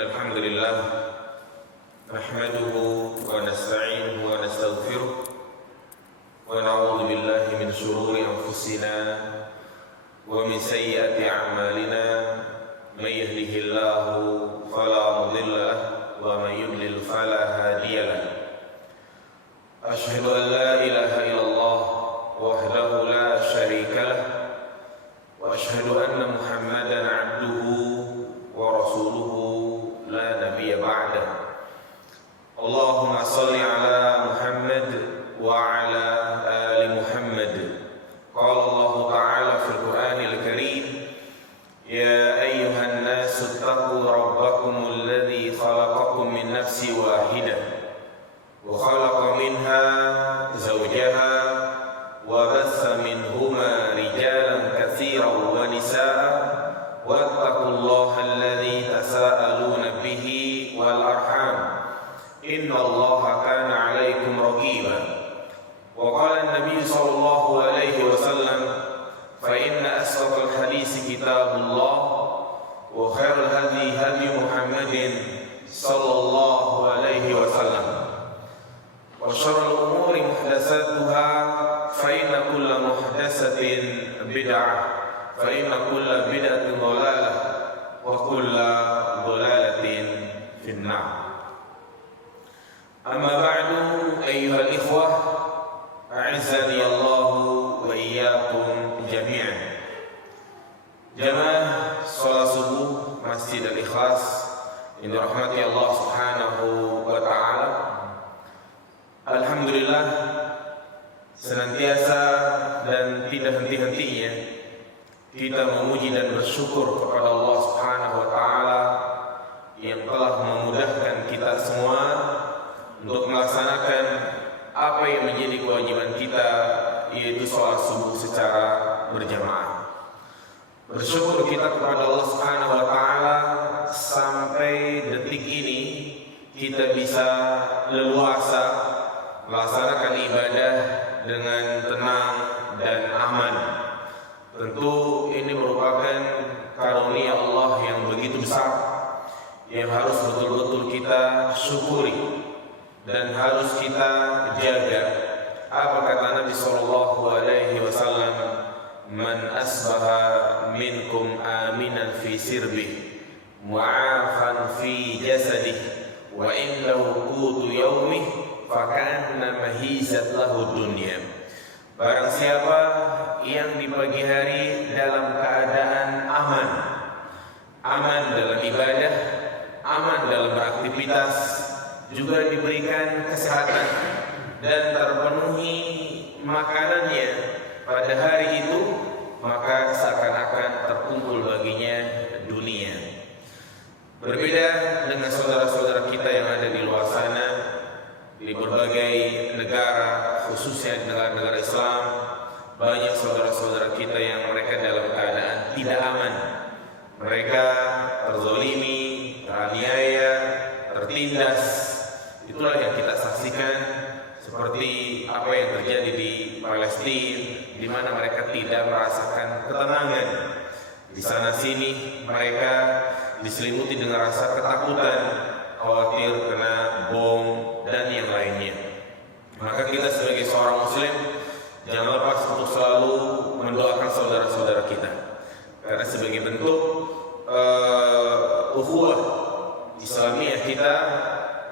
الحمد لله نحمده ونستعينه ونستغفره ونعوذ بالله من شرور أنفسنا ومن سيئات أعمالنا من يهده الله فلا مضل له ومن يضلل فلا هادي له أشهد أن لا إله إلا الله وحده لا شريك له وأشهد أن محمدا عبده ورسوله لا نبي بعده اللهم صل على محمد وعلى آل محمد قال الله تعالى في القرآن الكريم يا أيها الناس اتقوا ربكم الذي خلقكم من نفس واحدة وخلق منها زوجها وبث منهما رجالا كثيرا ونساء واتقوا الله الذي تساءلون به والأرحام إن الله كان عليكم رقيبا وقال النبي صلى الله عليه وسلم فإن أصدق الحديث كتاب الله وخير الهدي هدي محمد صلى الله عليه وسلم وشر الأمور محدثاتها فإن كل محدثة بدعة فإن كل بدعة ضلالة وكل ضلالة في النار أما بعد أيها الإخوة أعزني الله وإياكم جميعا Jamaah salat subuh Masjid Al-Ikhlas yang dirahmati Allah Subhanahu wa taala. Alhamdulillah senantiasa dan tidak henti-hentinya kita memuji dan bersyukur kepada Allah Subhanahu wa taala yang telah memudahkan kita semua untuk melaksanakan apa yang menjadi kewajiban kita, yaitu salat subuh secara berjamaah. Bersyukur kita kepada Allah Subhanahu wa taala sampai detik ini kita bisa leluasa melaksanakan ibadah dengan tenang dan aman. Tentu ini merupakan karunia Allah yang begitu besar yang harus betul-betul kita syukuri dan harus kita jaga. Apa kata Nabi sallallahu alaihi wasallam, "Man asbaha minkum aminan fi sirbih, mu'afan fi jasadih, wa innahu qutu yaumih, fakanna mahizat lahu dunya." Barang siapa yang di pagi hari dalam keadaan aman, aman dalam ibadah, aman dalam beraktivitas, juga diberikan kesehatan dan terpenuhi makanannya pada hari itu, maka seakan-akan terkumpul baginya dunia. Berbeda dengan saudara-saudara kita yang ada di luar sana, di berbagai negara, khususnya di negara-negara Islam, banyak saudara-saudara kita yang mereka dalam keadaan tidak aman. Mereka terzolimi, teraniaya, tertindas. Itulah yang kita saksikan, seperti apa yang terjadi di Palestina, di mana mereka tidak merasakan ketenangan. Di sana sini mereka diselimuti dengan rasa ketakutan, khawatir kena bom dan yang lainnya. Maka kita sebagai seorang muslim jangan lepas untuk selalu mendoakan saudara-saudara kita, karena sebagai bentuk ukhuwah Islamiyah kita,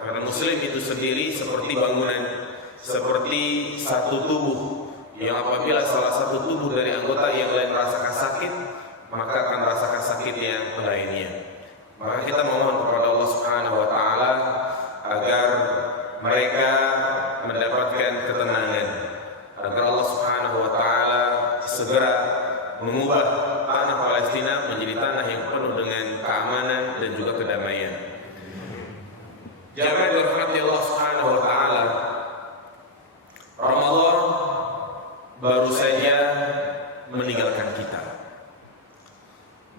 karena muslim itu sendiri seperti bangunan, seperti satu tubuh yang apabila salah satu tubuh dari anggota yang lain merasakan sakit, maka akan merasakan sakit yang lainnya. Maka kita memohon kepada Allah Subhanahu wa taala agar mereka mendapatkan ketenangan, agar Allah Subhanahu wa taala segera mengubah tanah Palestina menjadi tanah yang penuh dengan keamanan dan juga kedamaian. Jamaah dirahmati Allah Subhanahu wa taala, Ramadan baru saja meninggalkan kita.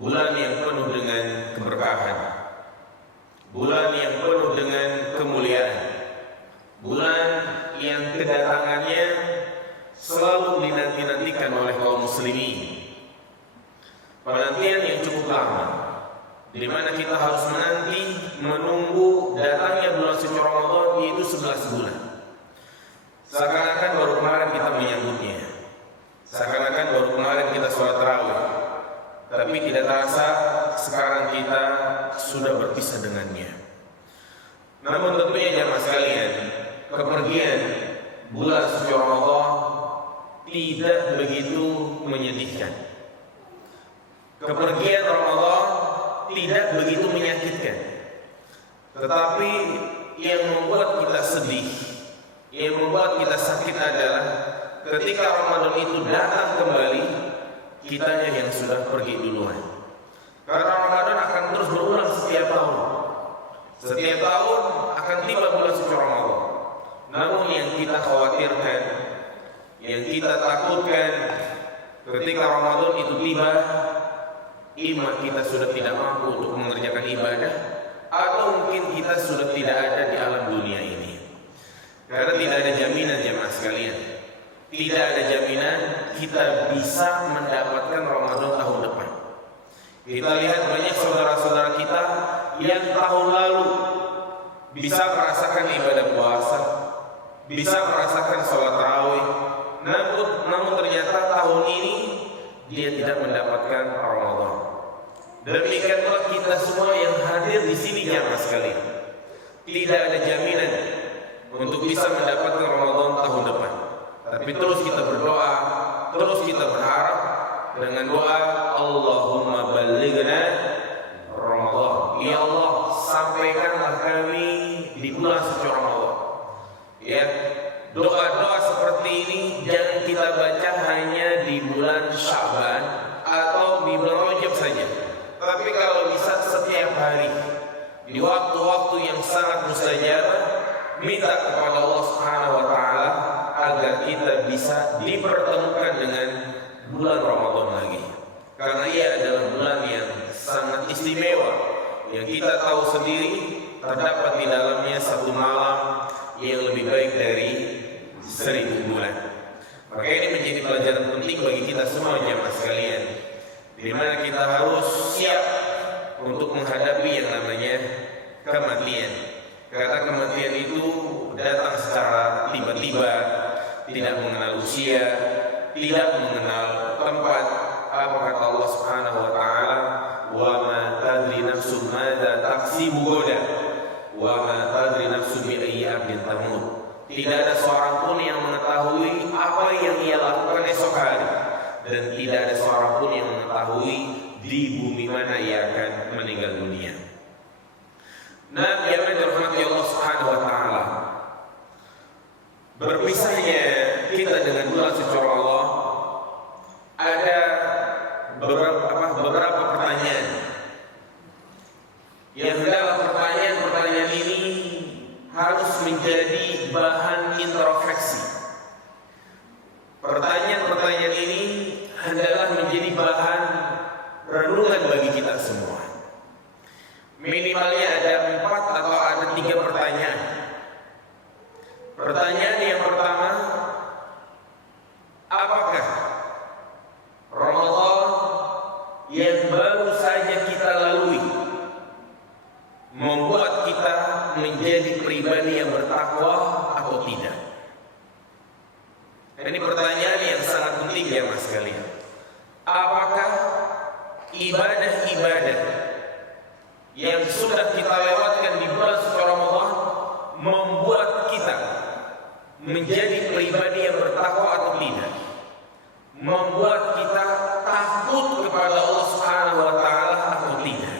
Bulan yang penuh dengan keberkahan, bulan yang penuh dengan kemuliaan, bulan yang kedatangannya selalu dinanti-nantikan oleh kaum muslimin. Penantian yang cukup lama, di mana kita harus menanti sebulan. Seakan-akan baru kemarin kita menyambutnya, seakan-akan baru kemarin kita sholat tarawih, tapi tidak terasa sekarang kita sudah berpisah dengannya. Namun tentunya jamaah sekalian, kepergian bulan suci Ramadan tidak begitu menyedihkan. Kepergian Ramadan tidak begitu menyakitkan. Tetapi yang membuat kita sedih, yang membuat kita sakit adalah ketika Ramadan itu datang kembali, kitanya yang sudah pergi duluan. Karena Ramadan akan terus berulang setiap tahun. Setiap tahun akan tiba bulan suci Ramadan. Namun yang kita khawatirkan, yang kita takutkan, ketika Ramadan itu tiba, imam kita sudah tidak mampu untuk mengerjakan ibadah, atau mungkin kita sudah tidak ada di alam dunia ini. Karena tidak ada jaminan jamaah sekalian, tidak ada jaminan kita bisa mendapatkan Ramadan tahun depan. Kita lihat banyak saudara-saudara kita yang tahun lalu bisa merasakan ibadah puasa, bisa merasakan sholat tarawih, namun ternyata tahun ini dia tidak mendapatkan Ramadan. Demikian pula kita semua yang hadir di sini jamaah sekalian, tidak ada jaminan untuk bisa mendapatkan Ramadan tahun depan. Tapi terus kita berdoa, terus kita berharap dengan doa Allahumma ballighna Ramadan. Ya Allah, sampaikanlah kami di bulan suci Ramadan. Ya, doa-doa seperti ini jangan kita baca hanya di bulan Syaban atau di bulan Rajab saja. Tapi kalau bisa setiap hari, di waktu-waktu yang sangat mustajab, minta kepada Allah Subhanahu wa taala agar kita bisa dipertemukan dengan bulan Ramadan lagi. Karena ia adalah bulan yang sangat istimewa, yang kita tahu sendiri terdapat di dalamnya satu malam yang lebih baik dari 1000 bulan. Maka ini menjadi pelajaran penting bagi kita semua jamaah sekalian, di mana kita harus siap untuk menghadapi yang namanya kematian. Karena kematian itu datang secara tiba-tiba, tidak mengenal usia, tidak mengenal tempat. Apa kata Allah Subhanahu wa taala, "Wa ma tadri nafsun madza taksibu ghadan, wa ma tadri nafsun bi ayyi ardin tamut." Tidak ada seorang pun yang mengetahui apa yang ia lakukan esok hari, dan tidak ada seorang pun yang mengetahui di bumi mana ia akan meninggal dunia. Nah, yang dirahmati Allah Subhanahu wa taala, berpisahnya kita dengan bulan suci Ramadan ada beberapa pertanyaan. Yang dalam pertanyaan ini harus menjadi bahan introspeksi. Pertanyaan ini adalah menjadi bahan renungan bagi kita semua. Minimalnya ada 4 atau ada 3 pertanyaan. Pertanyaan yang pertama, apakah Ramadan yang baru saja kita lalui membuat kita menjadi pribadi yang bertakwa atau tidak? Ini pertanyaan yang sangat penting ya mas sekalian. Apakah ibadah-ibadah yang sudah kita lewatkan di bulan suci Ramadan membuat kita menjadi pribadi yang bertakwa atau tidak? Membuat kita takut kepada Allah Subhanahu wa taala atau tidak?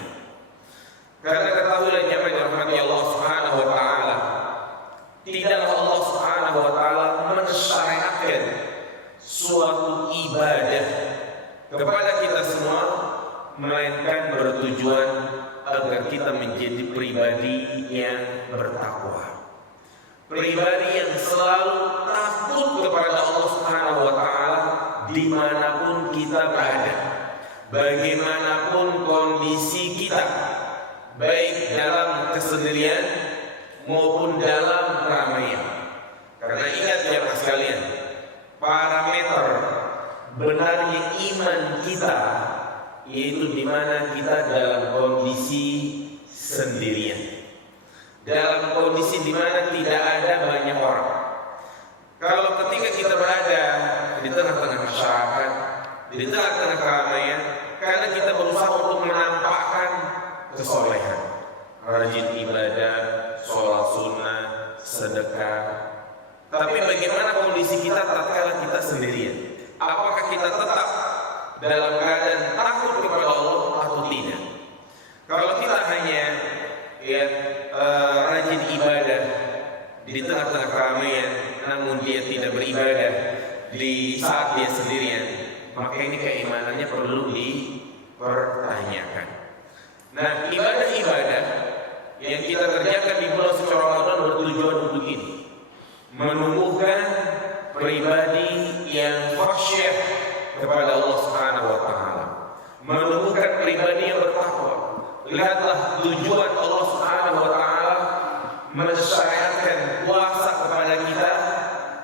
Karena ketahuilah jemaah dirahmati Allah Subhanahu wa taala, tidaklah Allah Subhanahu wa taala mensyariatkan suatu ibadah kepada kita semua melainkan bertujuan agar kita menjadi pribadi yang bertakwa, pribadi yang selalu takut kepada Allah Subhanahu wa taala dimanapun kita berada, bagaimanapun kondisi kita, baik dalam kesendirian maupun dalam keramaian. Karena ingat ya mas sekalian, parameter benarnya iman kita yaitu di mana kita dalam kondisi sendirian. dalam kondisi di mana tidak ada banyak orang. Kalau ketika kita berada di tengah-tengah masyarakat, di tengah-tengah keramaian, karena kita berusaha untuk menampakkan kesolehan, rajin ibadah, sholat sunnah, sedekah. Tapi bagaimana kondisi kita tatkala kita sendirian? Apakah kita tetap dalam keadaan takut kepada Allah atau tidak? Kalau kita hanya rajin ibadah di tengah-tengah keramaian, namun dia tidak beribadah di saat dia sendirian, maka ini keimanannya perlu dipertanyakan. Nah, ibadah-ibadah yang kita kerjakan di bulan suci Ramadan bertujuan untuk ini, menumbuhkan pribadi yang khasyah kepada Allah Subhanahu wa taala, menumbuhkan pribadi yang bertakwa. Lihatlah tujuan Allah Subhanahu wa taala mensyariatkan puasa kepada kita.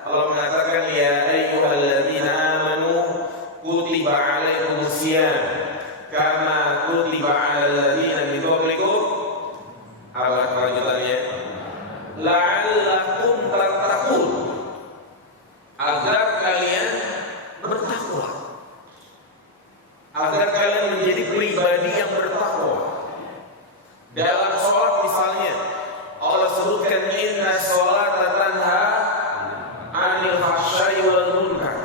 Allah mengatakan, ya ayyuhalladzina amanu kutiba alaikumusiyam kama kutiba alal ladzina min qablikum. Apa kelanjutannya? La'allakum tattaqun, agar kalian bertakwa, agar kalian menjadi pribadi yang bertakwa. Dalam sholat misalnya, Allah sebutkan inna sholata tanha anil fahsya'i wal munkar.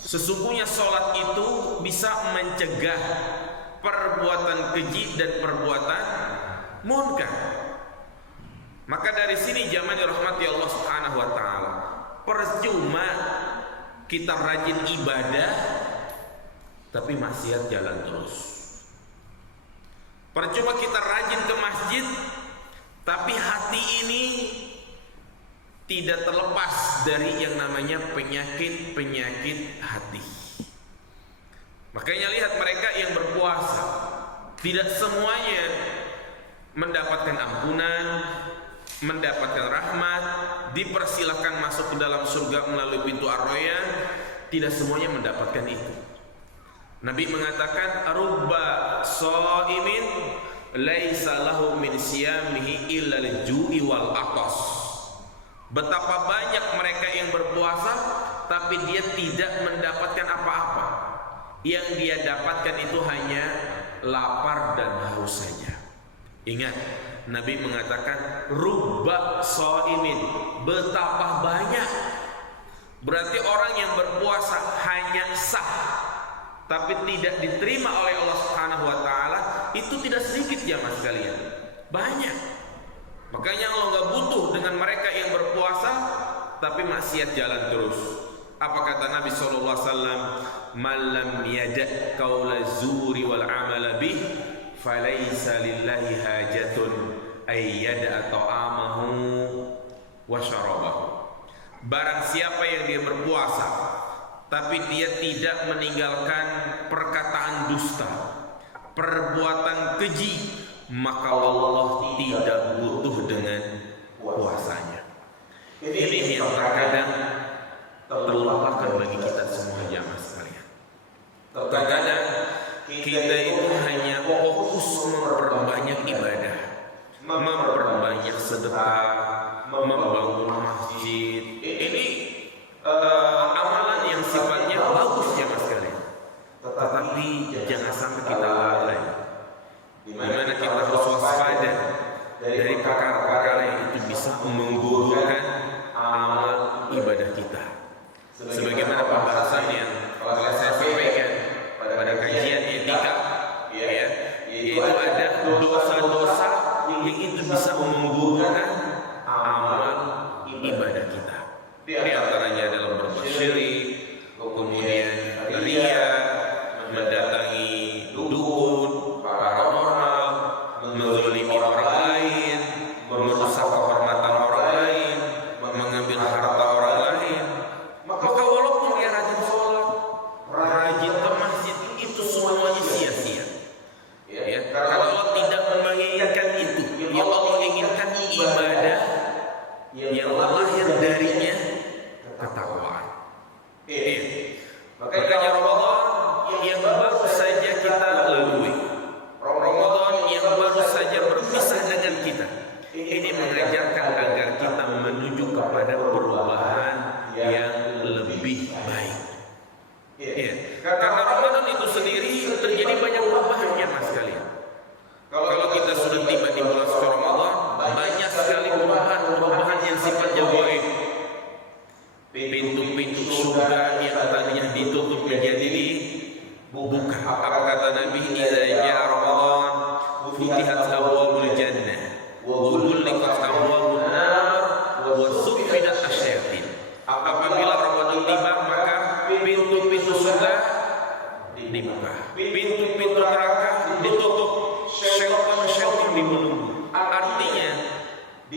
Sesungguhnya sholat itu bisa mencegah perbuatan keji dan perbuatan munkar. Maka dari sini jamaah dirahmati Allah Subhanahu wa taala, percuma kita rajin ibadah tapi maksiat jalan terus. Percuma kita rajin ke masjid tapi hati ini tidak terlepas dari yang namanya penyakit hati. Makanya lihat mereka yang berpuasa, tidak semuanya mendapatkan ampunan, mendapatkan rahmat, dipersilahkan masuk ke dalam surga melalui pintu Ar-Rayyan. Tidak semuanya mendapatkan itu. Nabi mengatakan, rubba shaimin laisa lahu min siyamihi illa al-ju'i wal atas. Betapa banyak mereka yang berpuasa tapi dia tidak mendapatkan apa-apa. Yang dia dapatkan itu hanya lapar dan haus saja. Ingat, Nabi mengatakan rubba shaimin, betapa banyak. Berarti orang yang berpuasa hanya sah tapi tidak diterima oleh Allah Subhanahu wa taala, itu tidak sedikit jamaah sekalian, banyak. Makanya Allah enggak butuh dengan mereka yang berpuasa tapi maksiat jalan terus. Apa kata Nabi sallallahu alaihi wasallam? Man lam yada' qaula zuri wal amala bih falaisa lillahi hajatun ay yada'a ta'amahu wa syarabahu. Barang siapa yang dia berpuasa tapi dia tidak meninggalkan perkataan dusta, perbuatan keji, maka Allah tidak butuh dengan puasanya. Ini yang terkadang terlupakan bagi kita semua jamaah sekalian. Terkadang kita itu hanya fokus memperbanyak ibadah, memperbanyak sedekah, membangun masjid. Ini amalan yang sifatnya bagus jamaah sekalian. Tetapi jangan sampai kita lalai, di mana kita harus waspada dari perkara-perkara yang itu bisa menggugurkan amal ibadah kita. Sebagaimana pembahasan yang telah saya sampaikan pada kajian etika, yaitu ada dosa-dosa yang itu bisa menggugurkan amal ibadah kita. Di antaranya dalam berbuat syirik, kemudian riya, mendatangi dukun, paranormal, menzalimi orang lain, merusak kehormatan orang lain, mengambil harta orang lain. Maka walaupun dia rajin sholat, rajin ke masjid, itu semuanya sia-sia. Ya, karena Allah tidak menginginkan itu. Yang Allah inginkan ibadah yang lahir darinya ketakwaan. Makanya Ramadan yang baru saja kita lalui, Ramadan yang baru saja berpisah dengan kita, ini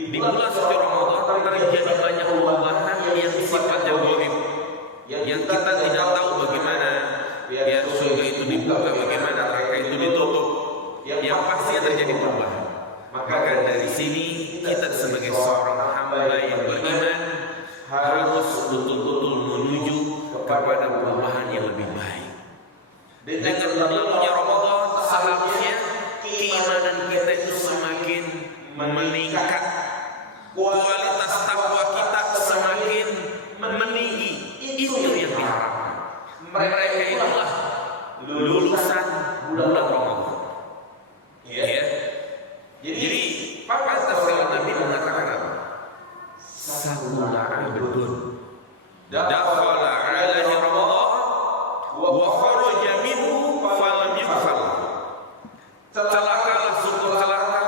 di bulan suci Ramadan terjadi banyak perubahan yang sifatnya gaib, yang kita tidak tahu bagaimana ya surga itu dibuka, bagaimana neraka itu ditutup, yang pasti terjadi perubahan. Maka dari sini kita sebagai seorang hamba yang beriman harus betul-betul menuju kepada perubahan yang lebih baik. Dengan berlalunya Ramadan, seharusnya keimanan kita itu semakin meningkat, kualitas takwa kita semakin meninggi. Itu yang diharapkan. Mereka itulah lulusan bulan Ramadan. Ya. Jadi pantas kalau Nabi mengatakan apa? Sahula abdun dakhala alaihi Ramadan wa kharaja minhu falam yughfar. Celakalah sungguh celaka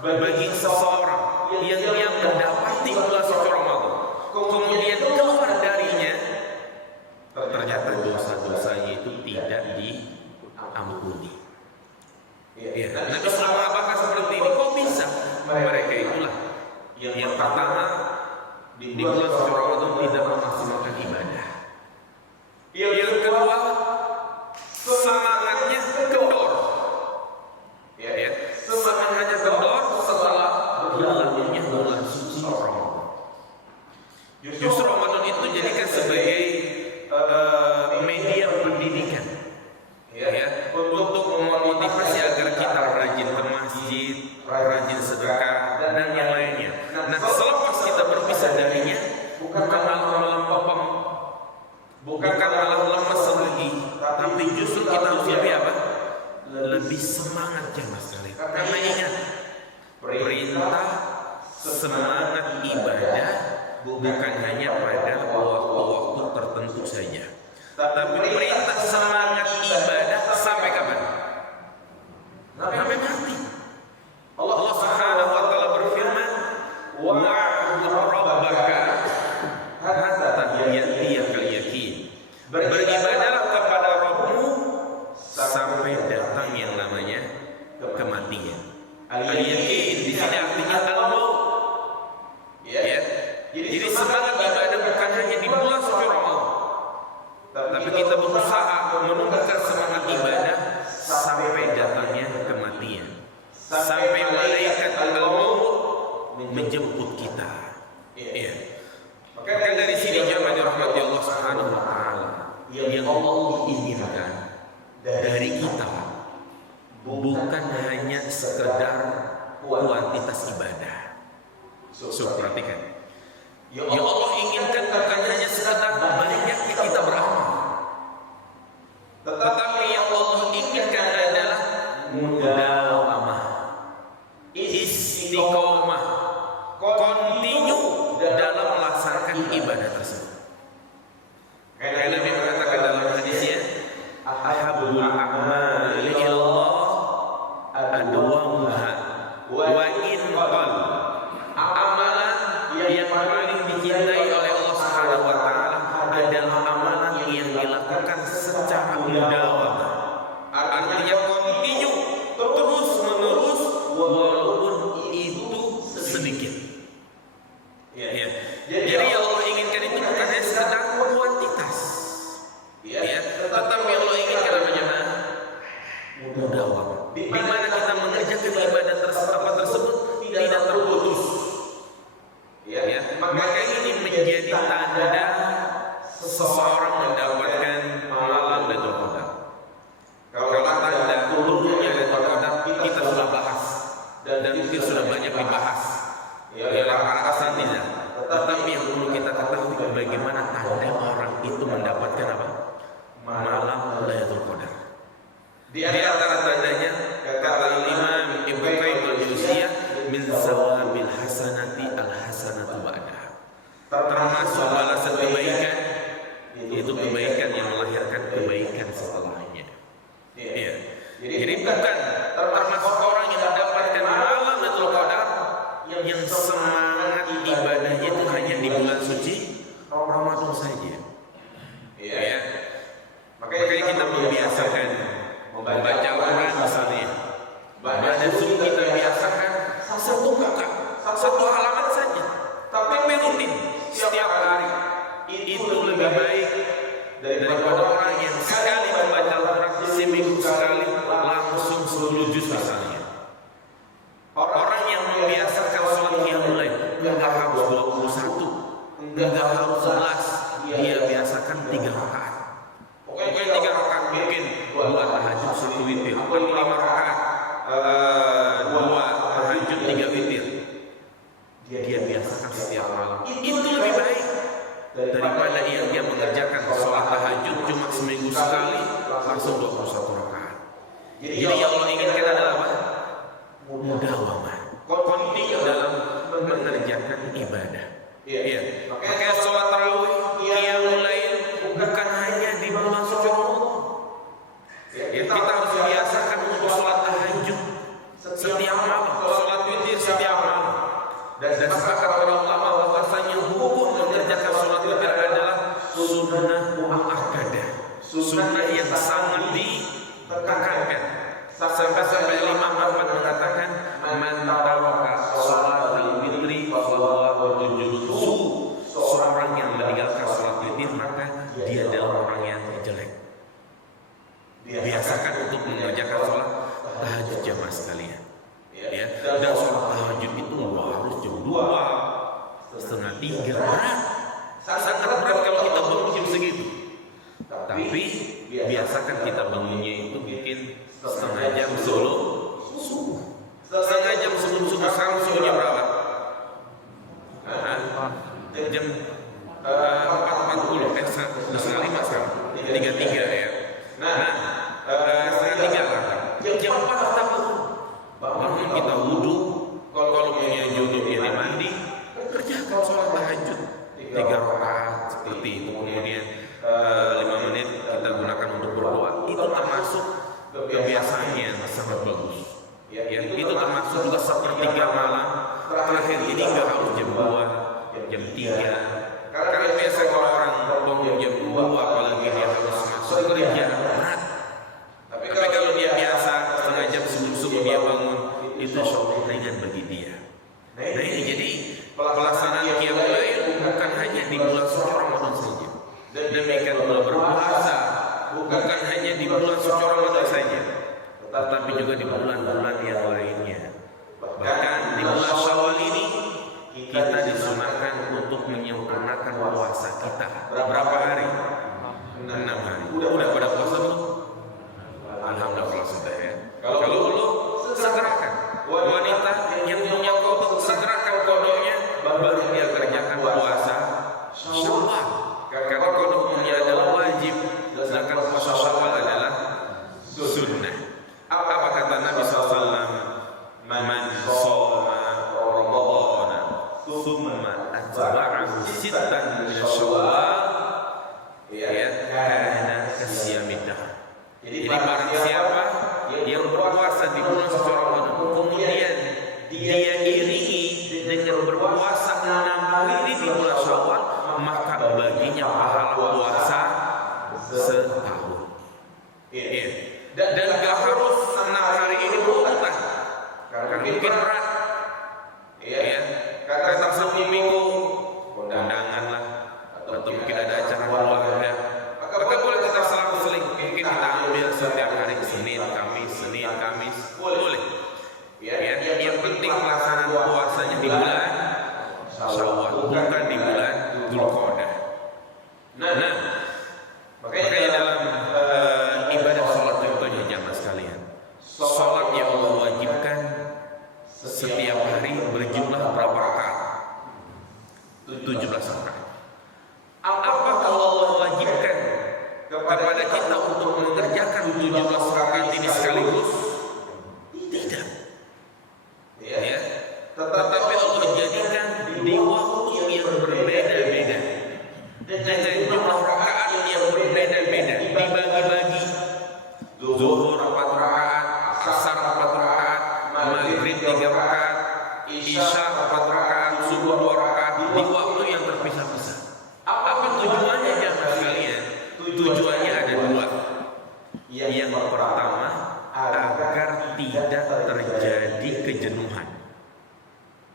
bagi seseorang yang dia mendapati bulan suci Ramadan, kemudian keluar darinya, ternyata dosa-dosanya itu tidak diampuni. Ya, Nabi sudah mengabarkan seperti ini. Kok bisa? Mereka itulah yang pertama di bulan suci Ramadan tidak memaksimalkan ibadah. Yang kedua, semangatnya kendor. Ya, semangatnya kendor setelah berlalunya bulan suci Ramadan. Justru Ramadan itu jadikan sebagai media pendidikan, ya, untuk memotivasi agar kita rajin ke masjid, rajin sedekah dan yang lainnya. Nah, selepas kita berpisah darinya, bukan malah lemas lagi, tapi justru kita harus lebih apa? Lebih semangat jemaah sekalian. Karena ingat, perintah semangat ibadah bukan hanya pada waktu-waktu tertentu saja, tapi perintah semangat ibadah sampai kapan? Sampai mati. Allah Subhanahu wa taala berfirman, wa'bud rabbaka hatta ya'tiyakal yaqin. Beribadahlah kepada Rabbmu sampai datang yang namanya kematian. Al-yaqin di sini artinya al-maut. Ya. Jadi semangat ibadah bukan hanya di bulan suci Ramadan, tapi kita berusaha menumbuhkan semangat ibadah sampai datangnya kematian, sampai malaikat al-maut menjemput kita. Ya. Maka dari sini jemaah dirahmati Allah Subhanahu wa taala, yang Allah inginkan dari kita bukan hanya sekedar kuantitas ibadah. Perhatikan. Yang Allah inginkan bukan hanya sekedar banyaknya kita beramal, tetapi yang Allah inginkan adalah mudawamah, istiqomah, continue dalam melaksanakan ibadah tersebut. Karena Nabi mengatakan dalam hadisnya, ahabbul a'mali ilallah adwamuha wa in qal. Amalan yang paling dicintai oleh Allah Subhanahu wa taala adalah amalan yang dilakukan secara mudawamah. Artinya continue, terus menerus, walaupun itu sedikit. Ya. Jadi yang Allah inginkan itu bukan hanya sekedar kuantitas, ya, tetapi yang Allah inginkan namanya mudawamah, di mana kita mengerjakan ibadah tersebut tidak terputus. Ya, maka ini menjadi tanda seseorang mendapatkan malam Lailatul Qadar. Kalau tanda turunnya Lailatul Qadar kita sudah bahas dan mungkin sudah banyak dibahas oleh para asatidz. Tetapi yang perlu kita ketahui bagaimana tanda orang itu mendapatkan apa? Malam Lailatul Qadar. Di antara tandanya kata Imam Ibnu Qayyim al-Jauziyah, min zawabil hasanati al-hasanatu ba'daha. Termasuk balasan kebaikan, itu kebaikan yang melahirkan kebaikan setelahnya. Ya. Jadi bukan termasuk orang yang mendapatkan malam Lailatul Qadar yang semangat ibadahnya itu hanya di bulan suci Ramadan saja. Ya. Makanya kita membiasakan membaca Al-Quran misalnya. Dan kita biasakan satu muka satu halaman saja, tapi rutin setiap hari, itu lebih baik daripada orang yang sekali membaca Al-Quran seminggu sekali langsung 10 juz misalnya. Orang yang membiasakan sholat qiyamul lail enggak harus 21, enggak harus 11, dia biasakan 3 rakaat. Pokoknya 3 rakaat, mungkin 2 tahajud 1 witir, 5 rakaat, 2 tahajud 3 witir. Dia biasakan setiap malam. Itu lebih baik daripada dia mengerjakan sholat tahajud cuma seminggu sekali langsung 21 rakaat. Jadi yang Allah inginkan adalah apa? Mudawamah, kontinu dalam mengerjakan ibadah. Iya. Makanya sholat tarawih, qiyamul lail bukan hanya di bulan suci Ramadan. Kita harus biasakan untuk sholat tahajud setiap malam, sholat witir setiap malam. Dan sepakat para ulama bahwasanya hukum mengerjakan sholat witir adalah sunnah muakkadah, sunnah yang sangat ditekankan. Sampai Imam Ahmad mengatakan, man taraka sholatal witri fahuwa rajulun su. Seorang yang meninggalkan sholat witir maka dia adalah orang yang jelek. Biasakan untuk mengerjakan sholat tahajud jamaah sekalian. Ya, dan sholat tahajud itu harus jam 2, setengah 3, berat. Sangat berat kalau kita bangun jam segitu. Tapi biasakan kita bangunnya itu mungkin setengah jam sebelum subuh. Setengah jam sebelum subuh. Sekarang subuhnya berapa? Jam 4.40. Setengah 5 sekarang. 3.3 ya. Setengah 3 lah. Jam 4 kita bangun, kita wudhu. Kalau punya jodoh dia mandi, kerjakan sholat tahajud 3 rakaat seperti itu. Kemudian 5 menit kita gunakan untuk berdoa. Itu termasuk kebiasaan yang sangat bagus. Ya, itu termasuk juga sepertiga malam terakhir ini nggak harus jam 2, jam 3. Karena biasa kalau orang bangun jam 2 apalagi dia harus masuk kerja berat. Tapi kalau dia biasa setengah jam sebelum subuh dia bangun, itu insya ringan bagi dia. Nah ini jadi pelaksanaan qiyamul lail bukan hanya di bulan suci Ramadan saja. Demikian pula berpuasa bukan hanya di bulan suci Ramadan saja, tetapi juga di bulan-bulan yang lainnya. Bahkan di bulan Syawal ini kita disunahkan untuk menyempurnakan puasa kita. Berapa hari? 6 hari. Udah pada puasa belum? Alhamdulillah sudah ya. Kalau belum, segerakan. Wanita yang punya kodok, segerakan kodoknya, baru dia kerjakan puasa Syawal. Karena kodoknya adalah wajib, sedangkan puasa Syawal adalah sunnah. Apa kata Nabi SAW? Man shoma Ramadana thumma atba'ahu sittan min Syawal kana kasiyamid dahr. Jadi barang siapa yang berpuasa di bulan suci Ramadan kemudian dia iringi dengan berpuasa 6 hari di bulan Syawal, maka baginya pahala puasa setahun. Dan gak harus 6 hari ini berurutan, karena mungkin berat. Karena Sabtu Minggu kondangan lah, atau mungkin ada acara keluarga, maka boleh kita selang-seling. Mungkin kita ambil setiap hari Senin, Kamis, boleh. Yang penting pelaksanaan puasanya di bulan Syawal, bukan di bulan Dzulqa'dah. Nah, makanya dalam ibadah sholat contohnya jamaah sekalian, sholat yang Allah wajibkan setiap hari berjumlah berapa rakaat? 17 rakaat. Apa kalau Allah wajibkan kepada kita untuk mengerjakan 17 rakaat ini sekaligus? Tidak. Ya. Tetapi Allah jadikan di waktu yang berbeda-beda dengan jumlah rakaat yang berbeda-beda, dibagi-bagi. Zuhur 4 rakaat, asar 4 rakaat, maghrib 3 rakaat, isya 4 rakaat, subuh 2 rakaat, di waktu yang terpisah-pisah. Apa tujuannya jamaah sekalian? Tujuannya ada 2. Yang pertama, agar tidak terjadi kejenuhan.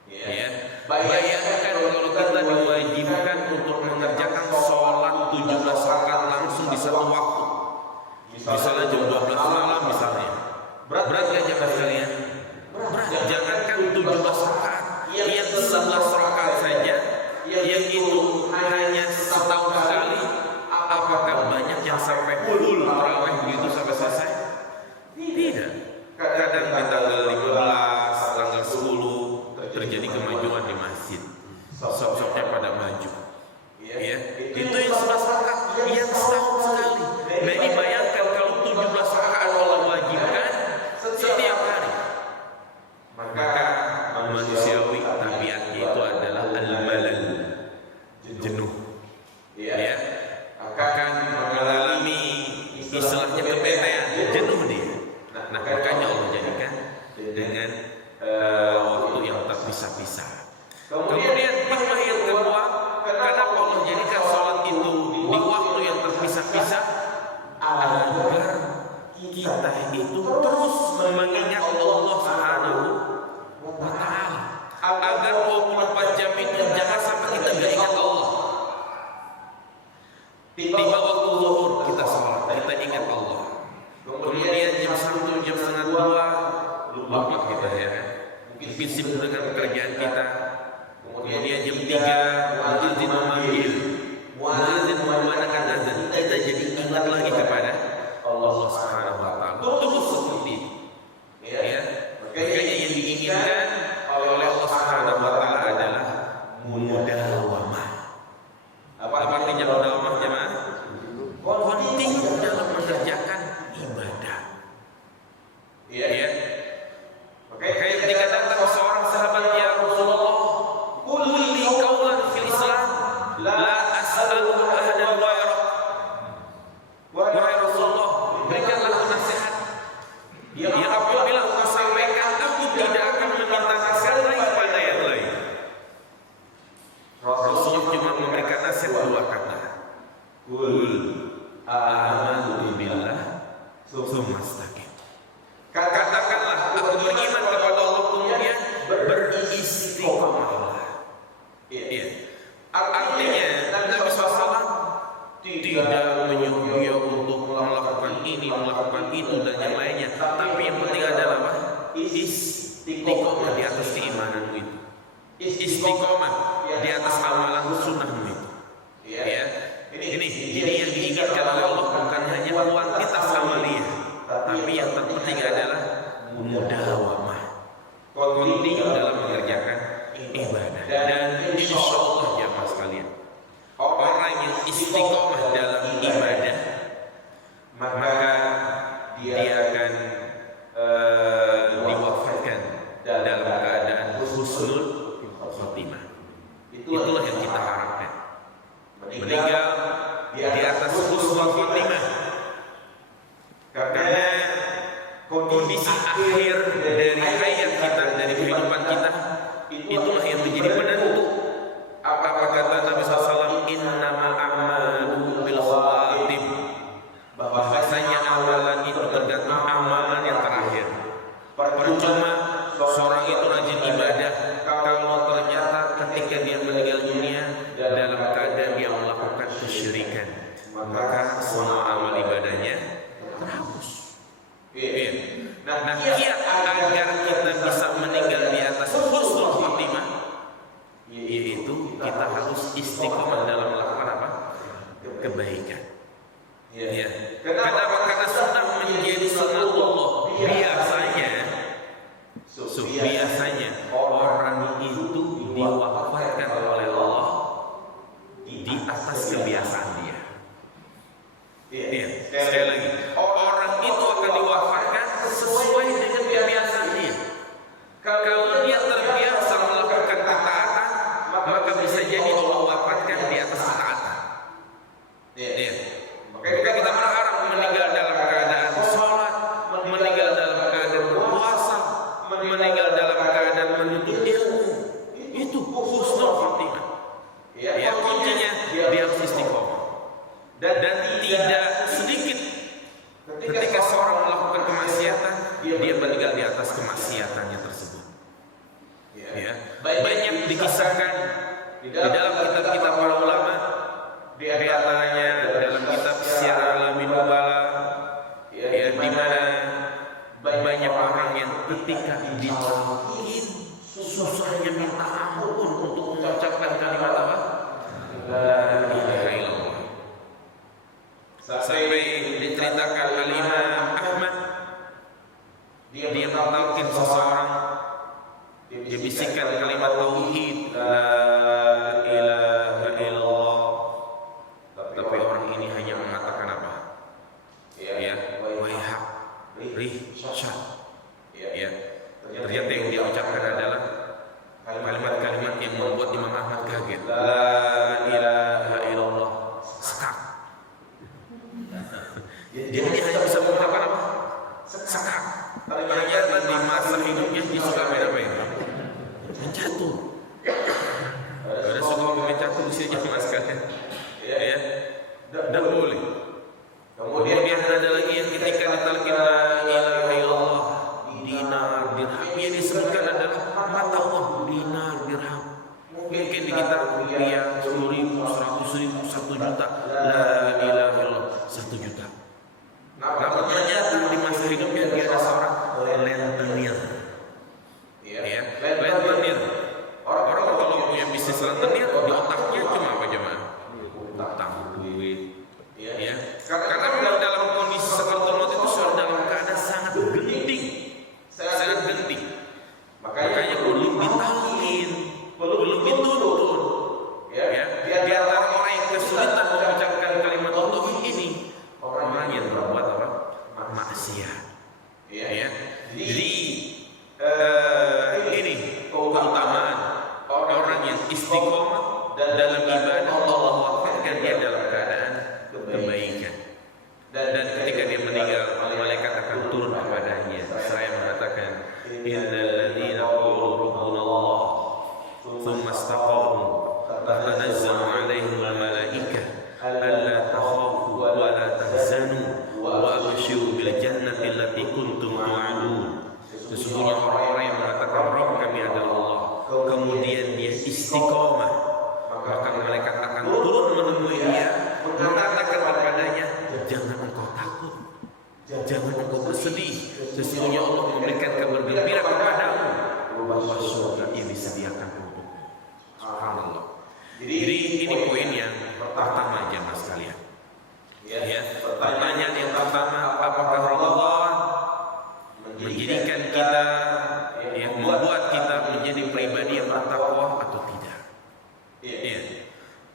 Ya, Bayangkan kalau kita diwajibkan untuk mengerjakan sholat 17 rakaat langsung di satu waktu, misalnya jam 12 malam misalnya, berat gak jamaah sekalian? Berat. Jangankan 17 rakaat, yang 11 rakaat saja, yang itu hanya setahun sekali, apakah banyak yang sampai full tarawih begitu sampai selesai? Tidak. Kadang di tanggal 15, tanggal 10 terjadi kemajuan di masjid, sok-soknya pada maju. Ya, itu yang 11 rakaat, yang setahun sekali. Nah ini bayangkan kalau 17 rakaat Allah wajibkan setiap hari, maka manusiawi tabiatnya itu adalah al-malal, jenuh. Ya, akan mengalami istilahnya kebetean, jenuh dia. Nah makanya Allah jadikan dengan waktu yang terpisah-pisah. Kemudian hikmah yang kedua, kenapa Allah jadikan sholat itu di waktu yang terpisah-pisah? Agar kita itu terus mengingat Allah Subhanahu wa Ta'ala, agar 24 jam itu jangan sampai kita gak ingat Allah. Tiba waktu zuhur kita sholat, kita ingat Allah. Kemudian jam 1, jam setengah 2 lupa kita ya, mungkin sibuk dengan pekerjaan kita. Kemudian jam 3 muadzin memanggil, muadzin memandangkan azan, kita jadi ingat lagi kepada Allah Subhanahu wa Ta'ala. Terus seperti itu. Ya, makanya yang diinginkan oleh Allah Subhanahu wa Ta'ala adalah mudawamah. Apa artinya mudawamah jemaah? Kontinu dalam mengerjakan ibadah. Ya. Kayak ketika datang seorang sahabat, ya Rasulullah, qul li qawlan fil Islam la as'alu ahadan ghairak. Wahai Rasulullah, berikanlah nasihat yang apabila aku sampaikan aku tidak akan meminta nasihat lagi pada yang lain. Rasulullah cuma memberikan nasihat 2 kata. Qul amantu billah tsumma istaqim. Katakanlah aku beriman kepada Allah, kemudian beristiqomahlah. Iya. Artinya Nabi SAW tidak menyuruh dia untuk melakukan ini, melakukan itu dan yang lainnya. Tapi yang penting adalah apa? Istiqomah di atas keimananmu itu. Istiqomah di atas amalan sunnahmu itu. Ya. Ini jadi yang diinginkan oleh Allah bukan hanya kuantitas amaliyah, tapi yang terpenting adalah mudawamah, kontinu dalam mengerjakan ibadah. Dan insya Allah jamaah sekalian, orang yang istiqomah dalam ibadah, maka dia akan diwafatkan dalam keadaan husnul khotimah. Itulah yang kita harapkan, meninggal di atas husnul khotimah. Karena kondisi akhir dari hayat kita, dari kehidupan kita, itulah yang menjadi penentu. Apa kata Nabi SAW? Innamal a'malu bil khawatim. Bahwasanya amalan itu tergantung amalan yang terakhir. Percuma seorang itu rajin ibadah kalau ternyata ketika dia meninggal dunia dalam keadaan dia melakukan banyak dikisahkan di dalam kitab-kitab para ulama, di antaranya dalam kitab Syiar Alamin Nubala, ya, di mana banyak orang yang ketika ditalkin susahnya minta ampun untuk mengucapkan kalimat apa? La ilaha illallah. Sampai diceritakan Al-Imam Ahmad, dia mentalkin seseorang, dia bisikan kalimat tauhid la ilaha illallah, tapi orang ini hanya mengatakan apa? Ya, wahak, rihsyad. Ya, ternyata yang dia ucapkan adalah kalimat-kalimat yang membuat Imam Ahmad kaget. La ilaha illallah, sekak. Jadi dia hanya bisa mengucapkan apa? Sekak. Ternyata di masa hidupnya dia suka main-main, mencatur. Ada suka mencatur di sini mas kalian. Ya, tidak boleh. Kemudian ada lagi yang ketika ditalkin la ilaha illallah, dinar, dirham, yang disebutkan adalah mata uang, dinar, dirham. Mungkin di kita rupiah 10.000, 100.000, 1 juta. La ilaha illallah, 1 juta. Namun ternyata di masa hidupnya dia ada seorang rentenir. Ya, rentenir. Orang kalau punya bisnis rentenir, di otaknya cuma apa jemaah? Utang, duit. Ya, karena memang dalam kondisi seperti itu sudah dalam keadaan sangat genting, sangat genting. Makanya belum ditalkin, belum dituntun. Ya, di antara orang yang kesulitan mengucapkan kalimat tauhid ini, orang yang berbuat apa? Maksiat. Ya, jadi ini keutamaan orang yang istiqomah dalam ibadah Allah wafatkan dia dalam keadaan kebaikan. Dan ketika dia meninggal, malaikat akan turun kepadanya. Saya mengatakan, innal ladzina qalu rabbuna Allah tsumma istaqamu tatanazzalu 'alaihim al-malaikah alla takhafu wa la tahzanu wa abshiru bil jannati allati kuntum tu'adun. Sesungguhnya orang-orang yang mengatakan Rabb kami adalah Allah, kemudian dia istiqomah, maka malaikat akan turun menemui dia, mengatakan kepadanya, jangan engkau takut, jangan engkau bersedih, sesungguhnya Allah memberikan kabar gembira kepadamu bahwa surga yang disediakan untukmu. Subhanallah. Jadi ini poin yang pertama jemaah sekalian. Ya, pertanyaan yang pertama, apakah Ramadan menjadikan kita, ya, membuat kita menjadi pribadi yang bertakwa atau tidak? Ya.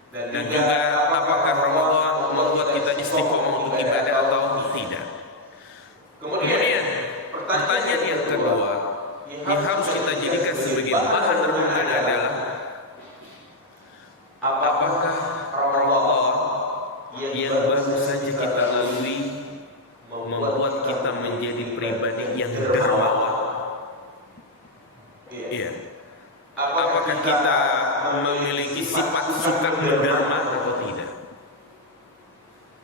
Dan juga apakah Ramadan membuat kita istiqomah untuk ibadah atau tidak? Kemudian pertanyaan yang kedua yang harus kita jadikan sebagai bahan renungan adalah, apakah Ramadan yang baru saja kita lalui membuat kita menjadi pribadi yang dermawan? Iya. Apakah kita memiliki sifat suka berderma atau tidak?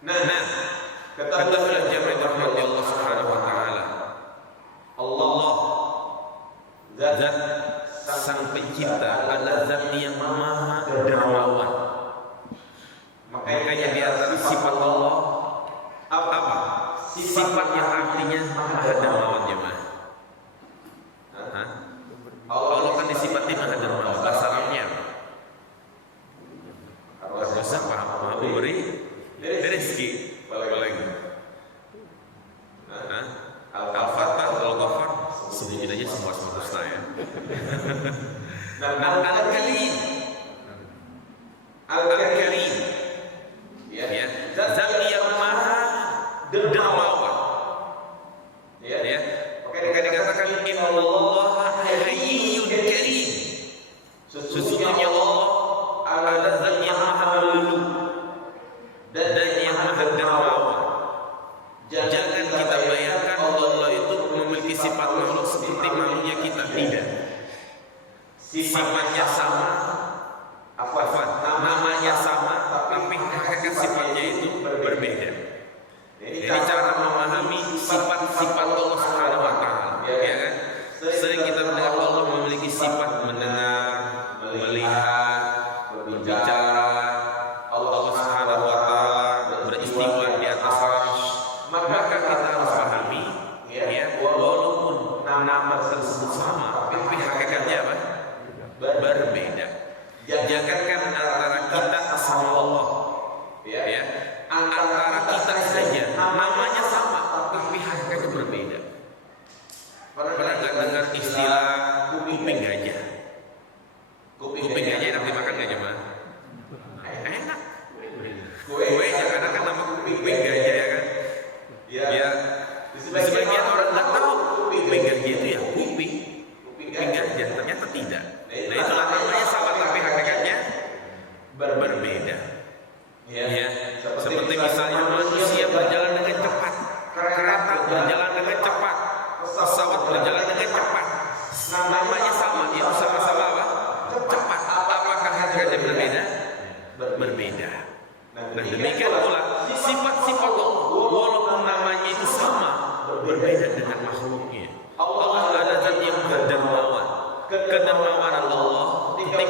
Nah, ketahuilah jemaah dirahmati Allah Subhanahu wa taala, Allah Zat Sang Pencipta adalah Zat yang Maha Dermawan. Makanya di antara sifat Allah apa? Sifat yang artinya Maha Dermawan jemaah. Allah kan disifati Maha Dermawan. Bahasa Arabnya bahasa apa? Maha Pemberi rezeki. Apalagi Al-Fatah, Al-Ghafar, sebutin aja semua husna ya. Al-Karim, Al-Karim, ya, Zat yang Maha Dermawan. Ya, maka dikatakan Innallaha Hayyun Karim. Sesungguhnya Allah adalah Zat yang Maha Malu dan yang Maha Dermawan. Jangan kita bayangkan Allah itu memiliki sifat makhluk seperti makhluknya kita. Tidak. Sifatnya sama, namanya sama, tapi hakikat sifatnya itu berbeda. Jadi cara memahami sifat-sifat Allah Subhanahu wa taala, ya kan? Sering kita mendengar Allah memiliki sifat mendengar,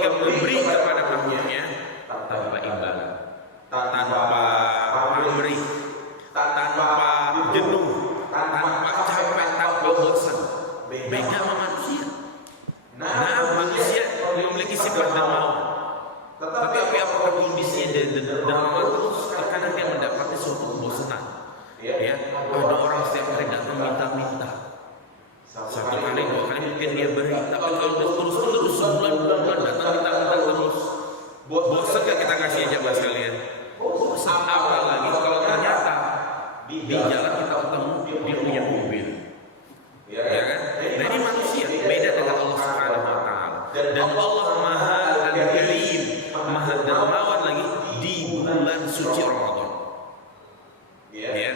ketika memberi kepada makhluknya tanpa imbalan, tanpa pamrih, tanpa jenuh, tanpa capek, tanpa bosan. Beda sama manusia. Nah, manusia memiliki sifat dermawan. Tapi apakah kondisinya dermawan terus? Terkadang dia mendapati suatu kebosanan. Ya, ada orang setiap hari datang minta-minta. Satu kali, dua kali mungkin dia beri. Tapi kalau terus sebulan datang minta-minta terus, bosan gak kita kasih aja mas kalian? Bosan. Apalagi kalau ternyata di jalan kita ketemu dia punya mobil. Ya kan? Nah ini manusia beda dengan Allah Subhanahu wa Ta'ala. Dan Allah Maha Al-Karim, Maha Dermawan lagi di bulan suci Ramadan. Ya.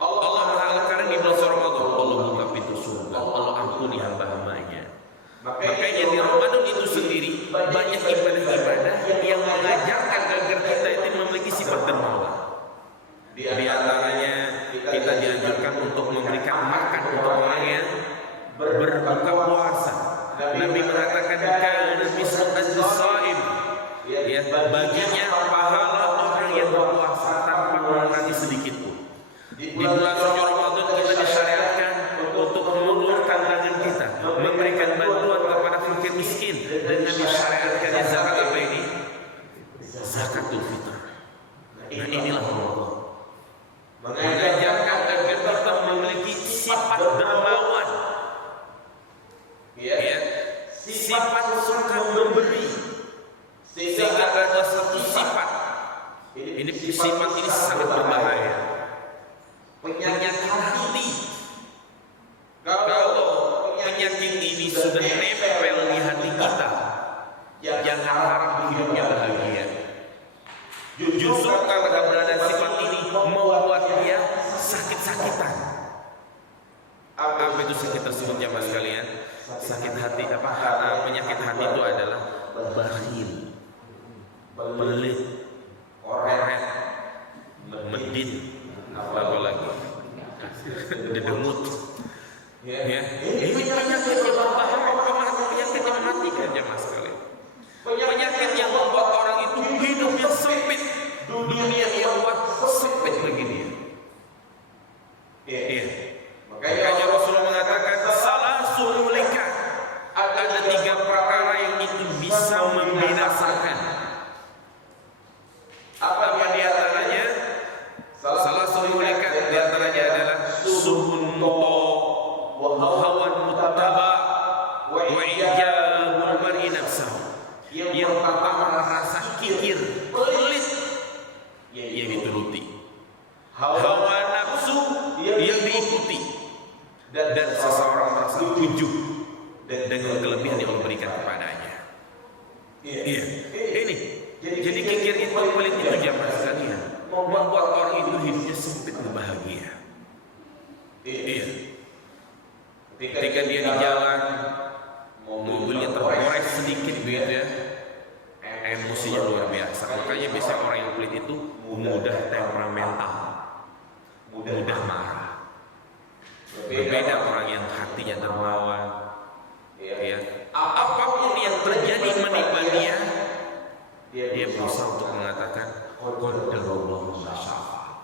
Allah Maha Al-Karim di bulan suci Ramadan. Allah buka pintu surga. Allah ampuni hamba-hambanya. Makanya di Ramadan itu sendiri banyak ibadah-ibadah yang mengajarkan agar kita itu memiliki sifat dermawan. Di antaranya kita dianjurkan untuk memberikan makan untuk orang yang berbuka puasa. Nabi mengatakan kana mislu ajri shaim. Ya, baginya pahala orang yang berpuasa tanpa mengurangi sedikit pun. Di bulan suci Ramadan kita disyariatkan untuk mengulurkan tangan kita, memberikan bantuan kepada fakir miskin dengan disyariatkannya zakat apa ini? Zakatul fitr. Nah inilah Ramadan. Mengajarkan agar kita memiliki sifat dermawan, ya, sifat suka memberi, sehingga ada satu sifat. Ini sifat ini sangat berbahaya. Penyakit hati. Kalau penyakit ini sudah nempel di hati kita, jangan harap hidupnya bahagia. Justru karena keberadaan sifat ini membuat dia sakit-sakitan. Apa itu sakit tersebut ya mas kalian? Sakit hati apa? Penyakit hati itu adalah bakhil, pelit, koret, medit, apa lagi? Dedemut. Ya, ini penyakit yang berbahaya, penyakit yang mematikan ya mas kalian. Penyakit yang membuat orang itu hidupnya sempit, dunia yang buat sempit begini. Iya. Makanya Rasulullah mengatakan salasul mulikat. Ada 3 perkara yang itu bisa membinasakan. Apa di antaranya? Salasul mulikat di antaranya adalah suhun wa hawan muttaba wa ijabul mar'i nafsahu. Yang pertama rasa kikir, pelit yang dituruti, hawa nafsu yang diikuti, dan seseorang merasa ujub dengan kelebihan yang Allah berikan kepadanya. Iya, ini jadi kikir itu, pelit itu jamaah sekalian membuat orang itu hidupnya sempit dan bahagia. Iya, ketika dia di jalan mobilnya tergores sedikit begitu ya, emosinya luar biasa. Makanya bisa orang yang pelit itu mudah temperamental, mudah marah. Berbeda orang yang hatinya dermawan. Ya, apapun yang terjadi menimpa dia berusaha untuk mengatakan qadarullah ma syaa.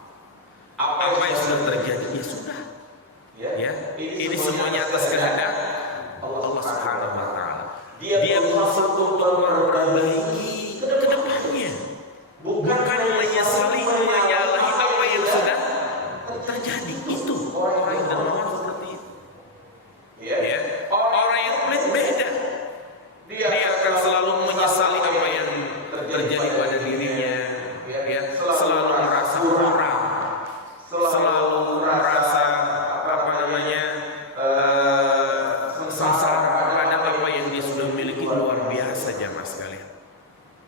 Apa yang sudah terjadi ya sudah. Ya, ini semuanya atas kehendak Allah Subhanahu wa Ta'ala. Dia berusaha untuk memperbaiki ke depannya, bukan menyesali, menyalahi apa yang sudah terjadi. Itu orang yang dermawan seperti itu. Ya, orang yang pelit beda. Dia akan selalu menyesali apa yang terjadi pada dirinya. Ya, selalu merasa kurang, selalu merasa apa namanya sengsara pada apa yang dia sudah miliki luar biasa jamaah sekalian.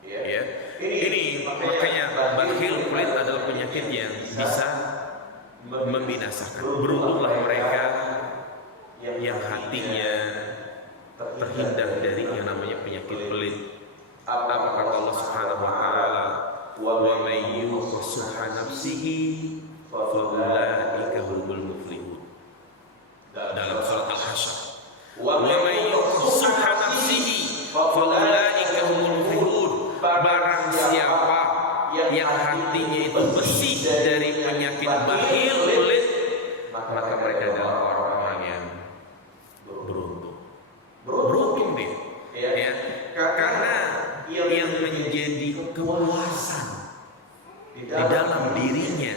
Ya, ini makanya bakhil pelit adalah penyakit yang bisa membinasakan. Beruntunglah mereka yang hatinya terhindar dari yang namanya penyakit pelit. Apa kata Allah Subhanahu wa Ta'ala? Wa may yuqassuha nafsihi fa ulaika humul muflihun. Dalam surat Al-Hasyr. Wa may yuqassuha nafsihi fa ulaika humul yang hatinya itu bersih dari penyakit bahil kulit, maka mereka adalah orang-orang yang beruntung dia, ya, karena yang menjadi kepuasan di dalam dirinya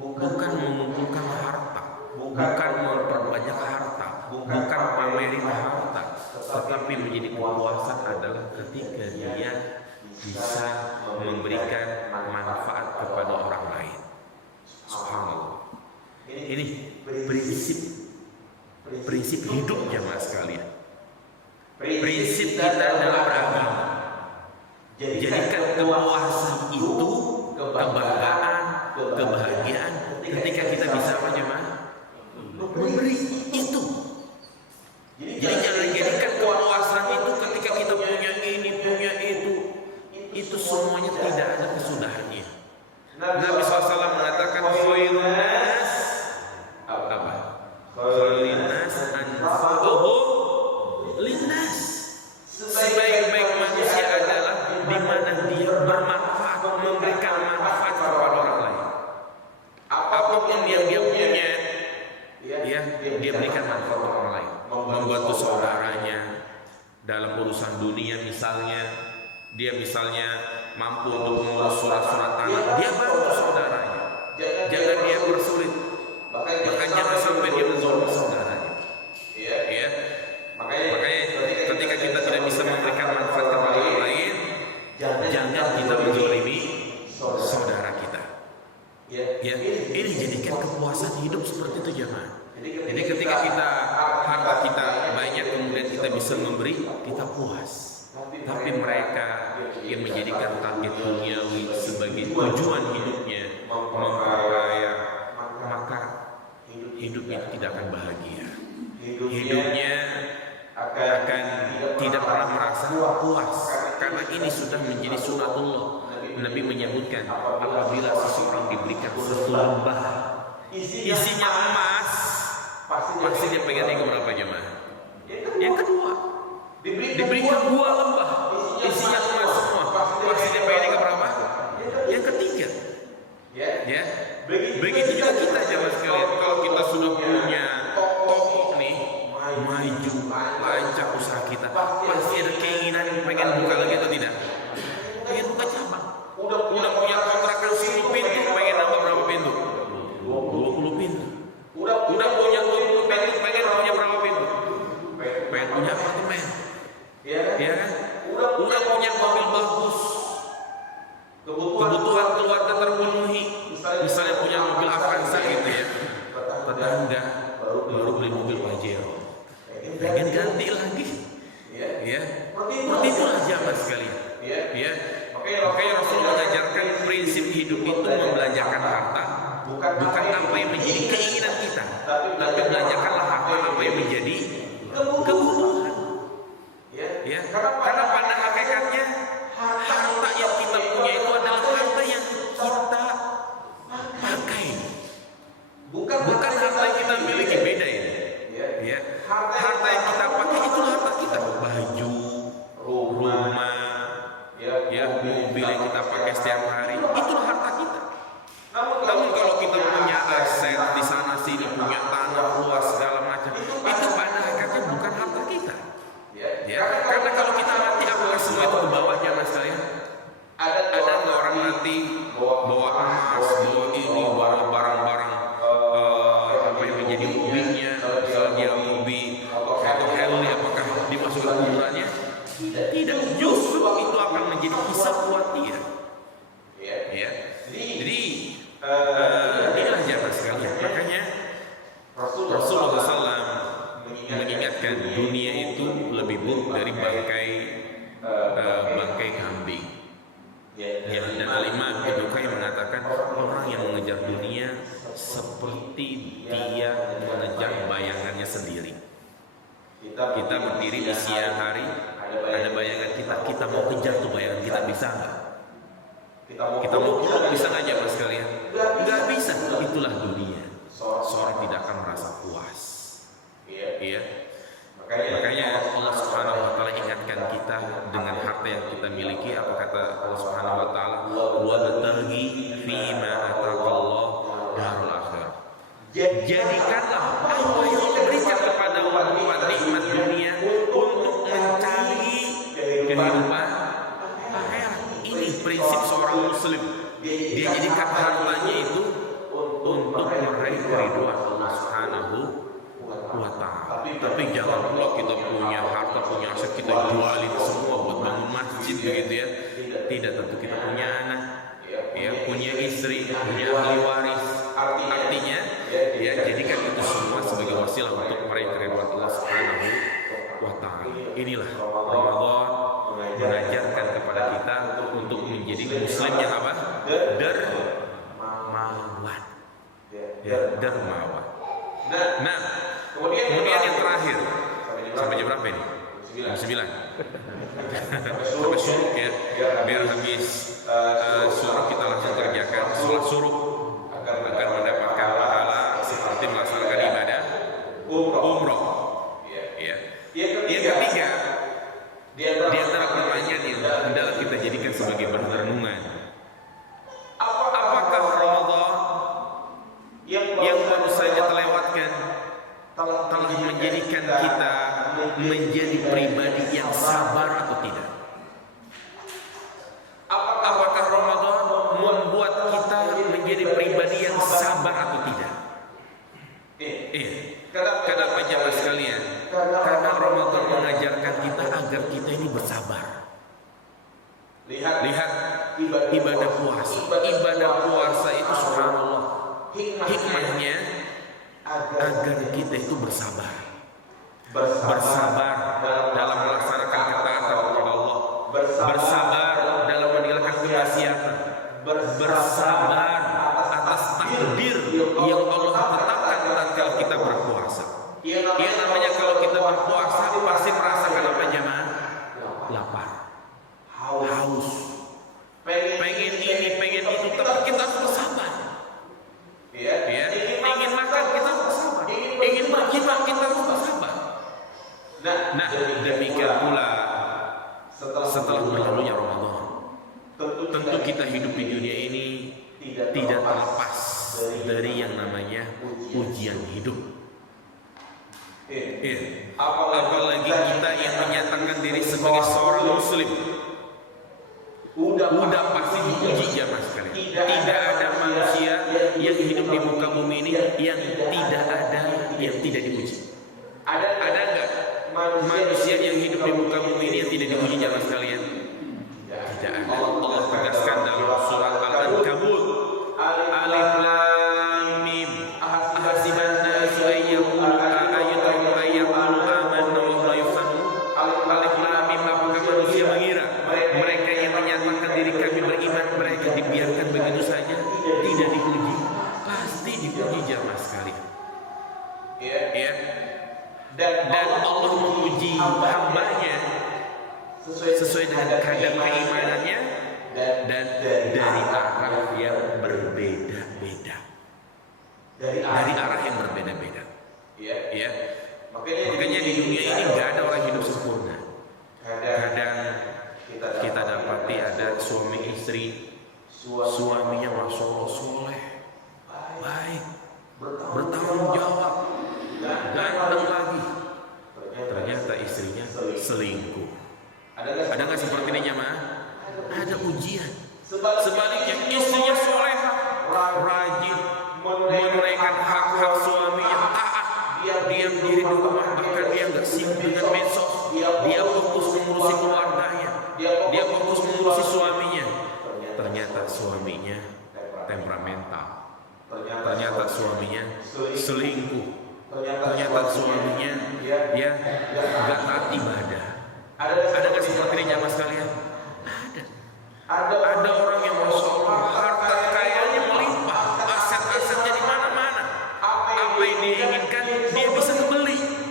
bukan mengumpulkan harta, bukan memperbanyak harta, bukan pamerin harta, tetapi menjadi kepuasan adalah ketika dia bisa memberikan manfaat kepada orang lain. Subhanallah. Ini prinsip hidup jamaah sekalian. Prinsip kita dalam beragama. Jadikan kepuasan itu kebanggaan, kebahagiaan ketika kita bisa apa jemaah? Memberi itu. Jadi jangan jadikan kepuasan itu ketika kita punya ini, punya itu semuanya tidak ada kesudahannya. Nabi SAW mengatakan khairun nas apa? Khairun nas anfa'uhum linnas. Sebaik-baik manusia adalah di mana dia bermanfaat, memberikan manfaat kepada orang lain. Apapun yang dia punya, ya, dia berikan manfaat kepada orang lain. Membantu saudaranya dalam urusan dunia misalnya, dia misalnya mampu untuk mengurus surat-surat tanah, dia bantu saudaranya. Jangan dia persulit, bahkan jangan sampai dia menzolim saudaranya. Ya, makanya ketika kita tidak bisa memberikan manfaat kepada orang lain, jangan kita menzolimi saudara kita. Ya, ini jadikan kepuasan hidup seperti itu jemaah. Jadi ketika kita harta kita banyak kemudian kita bisa memberi, kita puas. Tapi mereka yang menjadikan target duniawi sebagai tujuan hidupnya, memperkaya, maka hidupnya tidak akan bahagia. Hidupnya akan tidak pernah merasa puas, karena ini sudah menjadi sunatullah. Nabi menyebutkan apabila seseorang diberikan satu lembah isinya emas, pasti dia pegang yang keberapa jemaah? Yang kedua, diberikan 2 lembah isinya emas semua, pasti dia pegang yang keberapa? Yang ketiga. Ya, begitu juga kita jemaah sekalian. Kalau kita sudah punya toko nih, maju, lancar usaha kita, pasti ada keinginan pengen buka lagi atau tidak? Pengen buka cabang. Udah punya kontrakan 10 pintu, pengen nambah berapa pintu? 20 pintu. Udah punya 20 pintu, pengen punya berapa pintu? Pengen punya apartemen. Ya kan? Udah punya mobil bagus. Kebutuhan keluarga terpenuhi. Misalnya punya mobil Avanza gitu ya. Tetangga baru beli mobil Pajero. Pengen ganti lagi. Ya. Seperti itulah jamaah sekalian. Ya. Makanya Rasul mengajarkan prinsip hidup itu membelanjakan harta bukan apa yang menjadi keinginan kita, tapi belanjakanlah harta apa yang menjadi kebutuhan. Ya, karena pada hakikatnya harta yang kita punya itu adalah harta yang kita pakai, bukan harta yang kita miliki. Beda ini. Ya, harta yang kita pakai itu harta kita, baju, rumah, ya, mobil yang kita pakai setiap hari, itulah harta kita. Namun kalau kita punya aset di sana sini, punya tanah luas segala macam, itu pada hakikatnya bukan harta kita. Ya, karena kalau kita mati, apakah semua itu ke bawahnya mas kalian? Ada nggak orang mati bawa emas, bawa ini, bawa barang-barang apa yang menjadi hobinya? Misalnya dia hobi atau heli, apakah dimasukkan kuburannya? Tidak, justru itu akan menjadi hisab buat dia. Ya, jadi inilah jamaah sekalian. Makanya Rasulullah SAW mengingatkan dunia itu lebih buruk dari bangkai kambing. Ya, dan Al-Imam Ibnu Qayyim mengatakan orang yang mengejar dunia seperti dia mengejar bayangannya sendiri. Kita berdiri di siang hari, ada bayangan kita mau kejar tuh bayangan kita, bisa nggak? Kita mau pulang bisa nggak jamaah sekalian? Nggak bisa. Itulah dunia. Seorang tidak akan merasa puas. Iya. Makanya Allah Subhanahu Wa Taala ingatkan kita dengan harta harta yang kita miliki. Apa kata Allah Subhanahu wa taala? Wabtaghi fima ataqallah darul akhirah. Jadikanlah apa yang Allah berikan kepada berupa nikmat dunia untuk mencari kehidupan akhirat. Ini prinsip seorang muslim. Dia jadikan hartanya itu untuk meraih keridhaan Allah Subhanahu wa taala. Tapi jangan pula kita punya harta, punya aset kita jualin semua buat bangun masjid begitu ya. Tidak, tentu kita punya anak, ya, punya istri, punya ahli waris. Artinya ya jadikan itu semua sebagai wasilah untuk meraih keridhaan Allah Subhanahu wa taala. Inilah Ramadan mengajarkan kepada kita untuk menjadi muslim yang apa? Dermawan. Ya, dermawan. Nah, kemudian yang terakhir, sampai jam berapa ini? Jam 9. Sampai suruh ya, biar habis suruh kita langsung kerjakan sholat suruh agar mendapatkan pahala seperti melaksanakan ibadah umroh. Ya. Yang ketiga, di antara pertanyaan yang hendaklah kita jadikan sebagai bahan renungan, apakah Ramadan yang baru saja terlewatkan telah menjadikan kita menjadi pribadi yang sabar atau tidak? Apakah Ramadan membuat kita menjadi pribadi yang sabar atau tidak? Iya. Kenapa jemaah sekalian? Karena Ramadan mengajarkan kita agar kita ini bersabar. Lihat ibadah puasa. Ibadah puasa itu subhanallah, hikmahnya agar kita itu bersabar. Bersabar dalam melaksanakan ketaatan kepada Allah. Bersabar dalam meninggalkan kemaksiatan. Bersabar atas takdir yang Allah tetapkan tatkala kita berpuasa. Yang namanya kalau kita berpuasa pasti merasakan apa jemaah? Lapar, haus, pengen ini, pengen itu, tapi kita harus bersabar. Ya, ingin makan kita harus bersabar, ingin berjima kita harus bersabar. Nah, demikian pula setelah berlalunya Ramadan, tentu kita hidup di dunia ini tidak terlepas dari yang namanya ujian hidup. Apalagi kita yang menyatakan diri sebagai seorang muslim, udah pasti diuji jamaah sekalian. Tidak ada manusia yang hidup di muka bumi ini yang tidak diuji. Ada enggak manusia yang hidup di muka bumi ini yang tidak diuji jamaah sekalian? Tidak ada. Allah tegaskan dalam surat Al-Ankabut, Alif Lam Mim, ahasiban nasu ayyaqulu ayyutraku ayyaqulu amanna wa hum la yuftanun. Alif Lam Mim, apakah manusia mengira mereka yang menyatakan diri kami beriman mereka dibiarkan begitu saja, tidak diuji? Pasti diuji jamaah sekalian. Ya. Dan Allah menguji hambanya sesuai dengan kadar keimanannya dan dari arah yang berbeda-beda. Dari arah yang berbeda-beda. Ya. Makanya di dunia ini nggak ada orang hidup sempurna. Kadang kita dapati ada suami istri, suaminya masya Allah soleh, baik, bertanggung jawab, ganteng lagi, ternyata istrinya selingkuh. Ada nggak seperti ini jemaah? Ada ujian. Sebaliknya istrinya soleh, rajin, menunaikan hak-hak suaminya, taat, diam diri di rumah, bahkan dia nggak sibuk dengan medsos, dia fokus mengurusi keluarganya, dia fokus mengurusi suaminya. Ternyata suaminya temperamental, ternyata suaminya selingkuh, ternyata suaminya ya nggak taat ibadah. Ada nggak seperti ini jamaah sekalian? Ada orang yang masya Allah harta kekayaannya melimpah, aset-asetnya di mana-mana. Apa yang dia inginkan dia bisa membeli,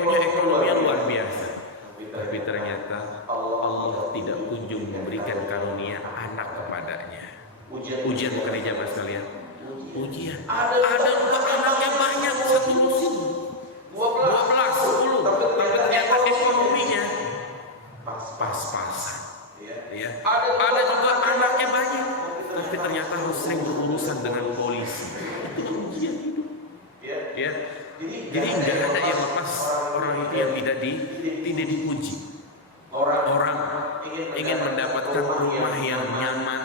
punya ekonomi yang luar biasa. Tapi ternyata Allah tidak kunjung memberikan karunia anak kepadanya. Ujian bukan jamaah sekalian? Ujian. Ada untuk anaknya banyak, satu musim 12, 10, tapi ternyata ekonominya pas-pasan. Ya. Ada juga anaknya banyak, tapi ternyata harus sering berurusan dengan polisi. Itu ujian hidup. Ya. Jadi nggak ada yang lepas orang itu yang tidak dipuji. Orang ingin mendapatkan rumah yang nyaman.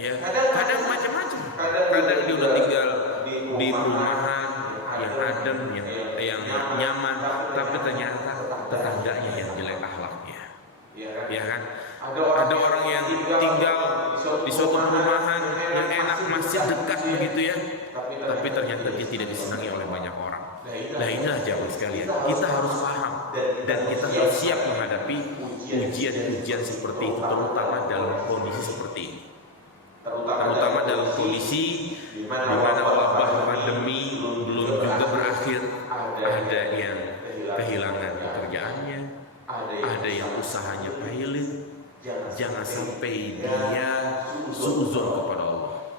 Ya. Kadang macam-macam. Kadang dia udah tinggal di perumahan yang adem, yang nyaman, tapi ternyata tetangganya yang jelek akhlaknya. Ya kan? Ada orang yang tinggal di suatu perumahan yang enak, masjid dekat begitu ya, tapi ternyata dia tidak disenangi oleh banyak orang. Nah inilah jamaah sekalian, kita harus paham dan kita harus siap menghadapi ujian-ujian seperti itu, terutama dalam kondisi seperti ini. Terutama dalam kondisi di mana wabah pandemi belum juga berakhir, ada yang kehilangan pekerjaannya, ada yang usahanya pailit. Jangan sampai dia suuzon kepada Allah.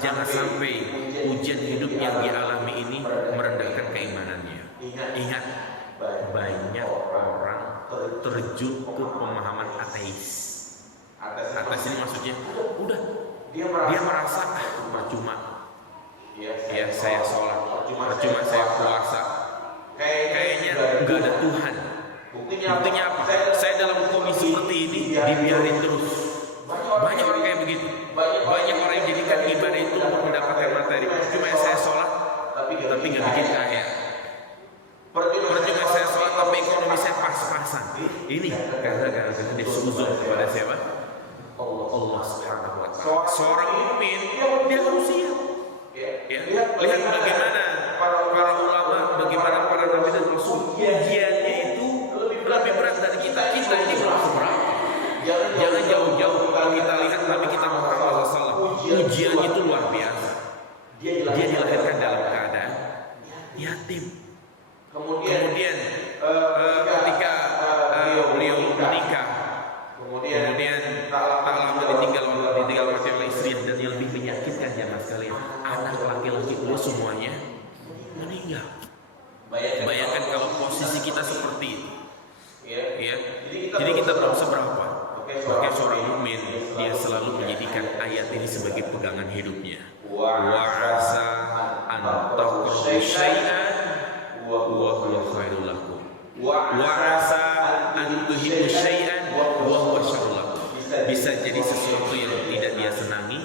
Jangan sampai ujian hidup yang dialami ini merendahkan keimanannya. Ingat, banyak orang terjun ke pemahaman ateis. Ateis ini maksudnya, udah dia merasa percuma. Ya saya sholat, percuma saya puasa. Kayaknya nggak ada Tuhan. Buktinya apa? Saya dalam kondisi seperti ini dibiarin terus. Banyak orang kayak begitu. Banyak orang yang jadikan ibadah itu untuk mendapatkan materi. Cuma saya sholat, tapi nggak bikin kaya. Percuma saya sholat, tapi ekonomi saya pas-pasan. Ini karena dia suuzon kepada siapa? Allah Subhanahu Wa Taala. Seorang mukmin dia harus siap. Ya, lihat bagaimana para ulama, bagaimana para nabi dan rasul, ujiannya itu lebih berat dari kita. Kita ini belum seberapa. Jangan jauh-jauh kalau kita lihat Nabi kita Muhammad SAW, ujiannya itu luar biasa. Dia dilahirkan dalam keadaan yatim. Kemudian ketika beliau menikah, kemudian tak lama ditinggal mati oleh istri, dan yang lebih menyakitkan jamaah sekalian, anak laki-laki beliau semuanya meninggal. Bayangkan kalau posisi kita seperti itu. Ya, jadi kita belum seberapa. Maka seorang mukmin dia selalu menjadikan ayat ini sebagai pegangan hidupnya. Wa asa an takrahu syai'an wa huwa khairul lakum. Wa asa an tuhibbu syai'an wa huwa syarrul lakum. Bisa jadi sesuatu yang tidak dia senangi,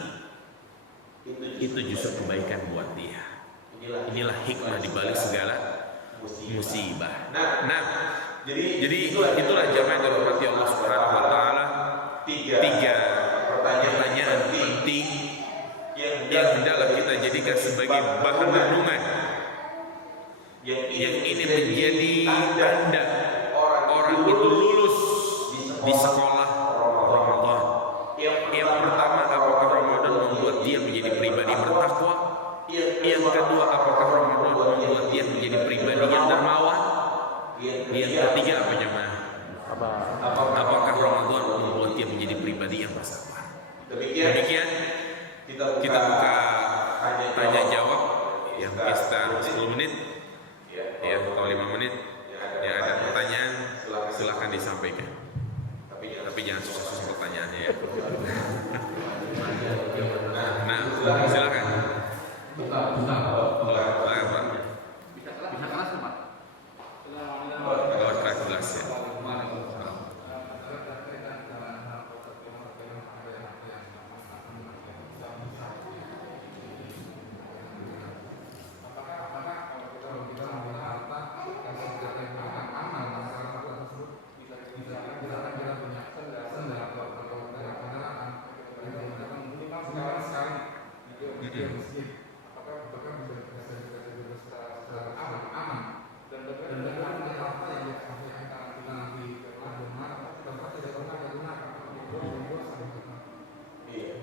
itu justru kebaikan buat dia. Inilah hikmah di balik segala musibah. Nah, jadi itulah jamaah yang dirahmati Allah Subhanahu Wa Taala. Tiga pertanyaan penting yang hendaklah kita jadikan sebagai bahan renungan, yang ini menjadi tanda orang itu lulus di sekolah Ramadan. Yang pertama, apakah Ramadan membuat dia menjadi pribadi bertakwa? Yang kedua, apakah Ramadan membuat dia menjadi pribadi yang dermawan? Yang ketiga apa jemaah? Apakah Ramadan membuat dia menjadi pribadi yang bersabar? Demikian kita buka tanya jawab yang sekitar 10 menit ya, atau 5 menit. Ya, ada pertanyaan silakan disampaikan. Tapi jangan susah-susah pertanyaannya ya. Nah, silakan. Silakan Pak. Bisa kelas Pak? Lewat kelas ya.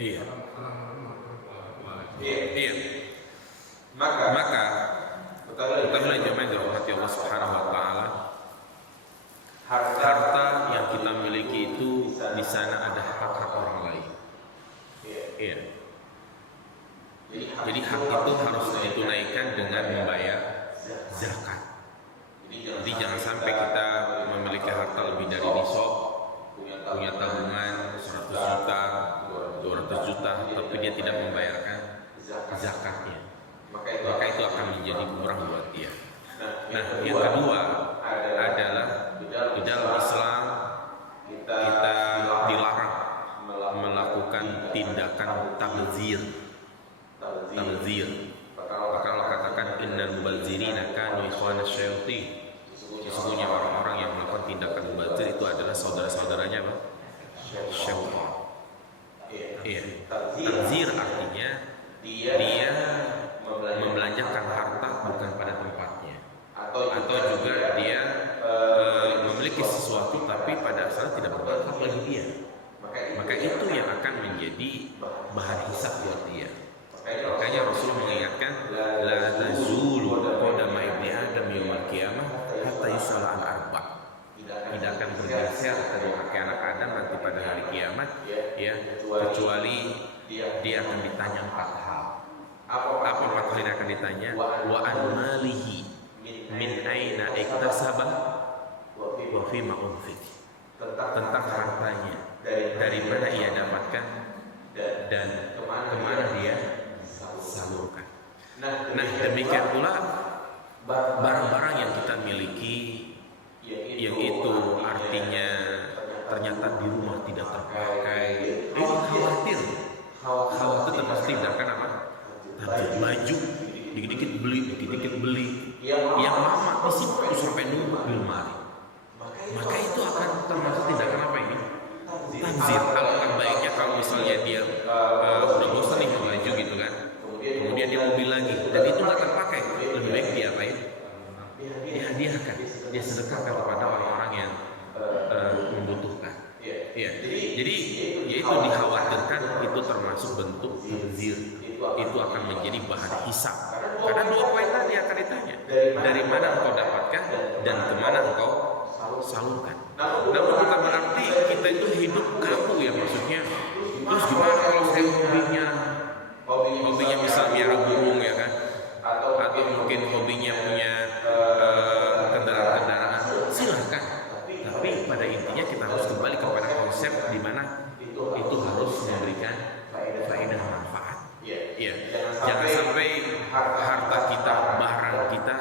Iya. Maka ketahuilah jemaah yang dirahmati Allah Subhanahu Wa Taala, harta yang kita miliki itu di sana ada hak-hak orang lain. Iya. Jadi hak itu harus ditunaikan dengan membayar zakat. Jadi jangan sampai kita memiliki harta lebih dari nisab, punya tabungan juta tapi dia tidak membayarkan zakatnya, maka itu akan menjadi kurang buat dia. Nah, yang kedua adalah di dalam Islam kita dilarang melakukan tindakan tabdzir. Maka Allah katakan innal mubazzirina kanu ikhwana syayatin. Sesungguhnya orang-orang yang melakukan tindakan mubazir itu adalah saudara-saudaranya apa? Syaitan. Iya. Tabdzir artinya dia membelanjakan harta bukan pada tempatnya, atau juga dia memiliki sesuatu tapi pada asalnya tidak bermanfaat bagi dia. Maka itu yang akan menjadi bahan hisab buat dia. Makanya Rasulullah mengingatkan la tazulu qadama ibni adam yaumil qiyamah hatta yus'ala an arba'. Tidak akan bergeser kedua kaki anak Adam nanti pada hari kiamat, ya, kecuali dia akan ditanya 4 hal. Apa 4 hal yang akan ditanya? Wa an malihi min aina iktasaba wa fima unfiq. Tentang hartanya, dari mana ia dapatkan dan kemana dia salurkan. Nah, demikian pula barang-barang yang kita miliki, yang itu artinya ternyata di rumah tidak terpakai, khawatir terpasti tindakan apa? Baju dikit-dikit beli, yang lama disimpan sampai numpuk di lemari, maka itu akan termasuk tindakan apa ini? Tabdzir. Alangkah baiknya kalau misalnya dia udah bosan nih baju gitu kan, kemudian dia mau beli lagi dan itu nggak terpakai, lebih baik dia apain? Dihadiahkan, dia sedekahkan kepada orang-orang yang membutuhkan. Ya, jadi yaitu dikhawatirkan itu termasuk bentuk tabdzir. Itu akan menjadi bahan hisab. Karena 2 poin tadi akan ditanya, dari mana engkau dapatkan dan kemana engkau salurkan. Namun bukan berarti kita itu hidup kaku ya, maksudnya. Terus gimana kalau saya hobinya bisa miara burung ya kan? Atau mungkin hobinya punya kendaraan-kendaraan, silahkan. Tapi pada intinya kita harus kembali kepada konsep di mana itu harus memberikan faedah manfaat. Ya, jangan sampai harta kita, barang kita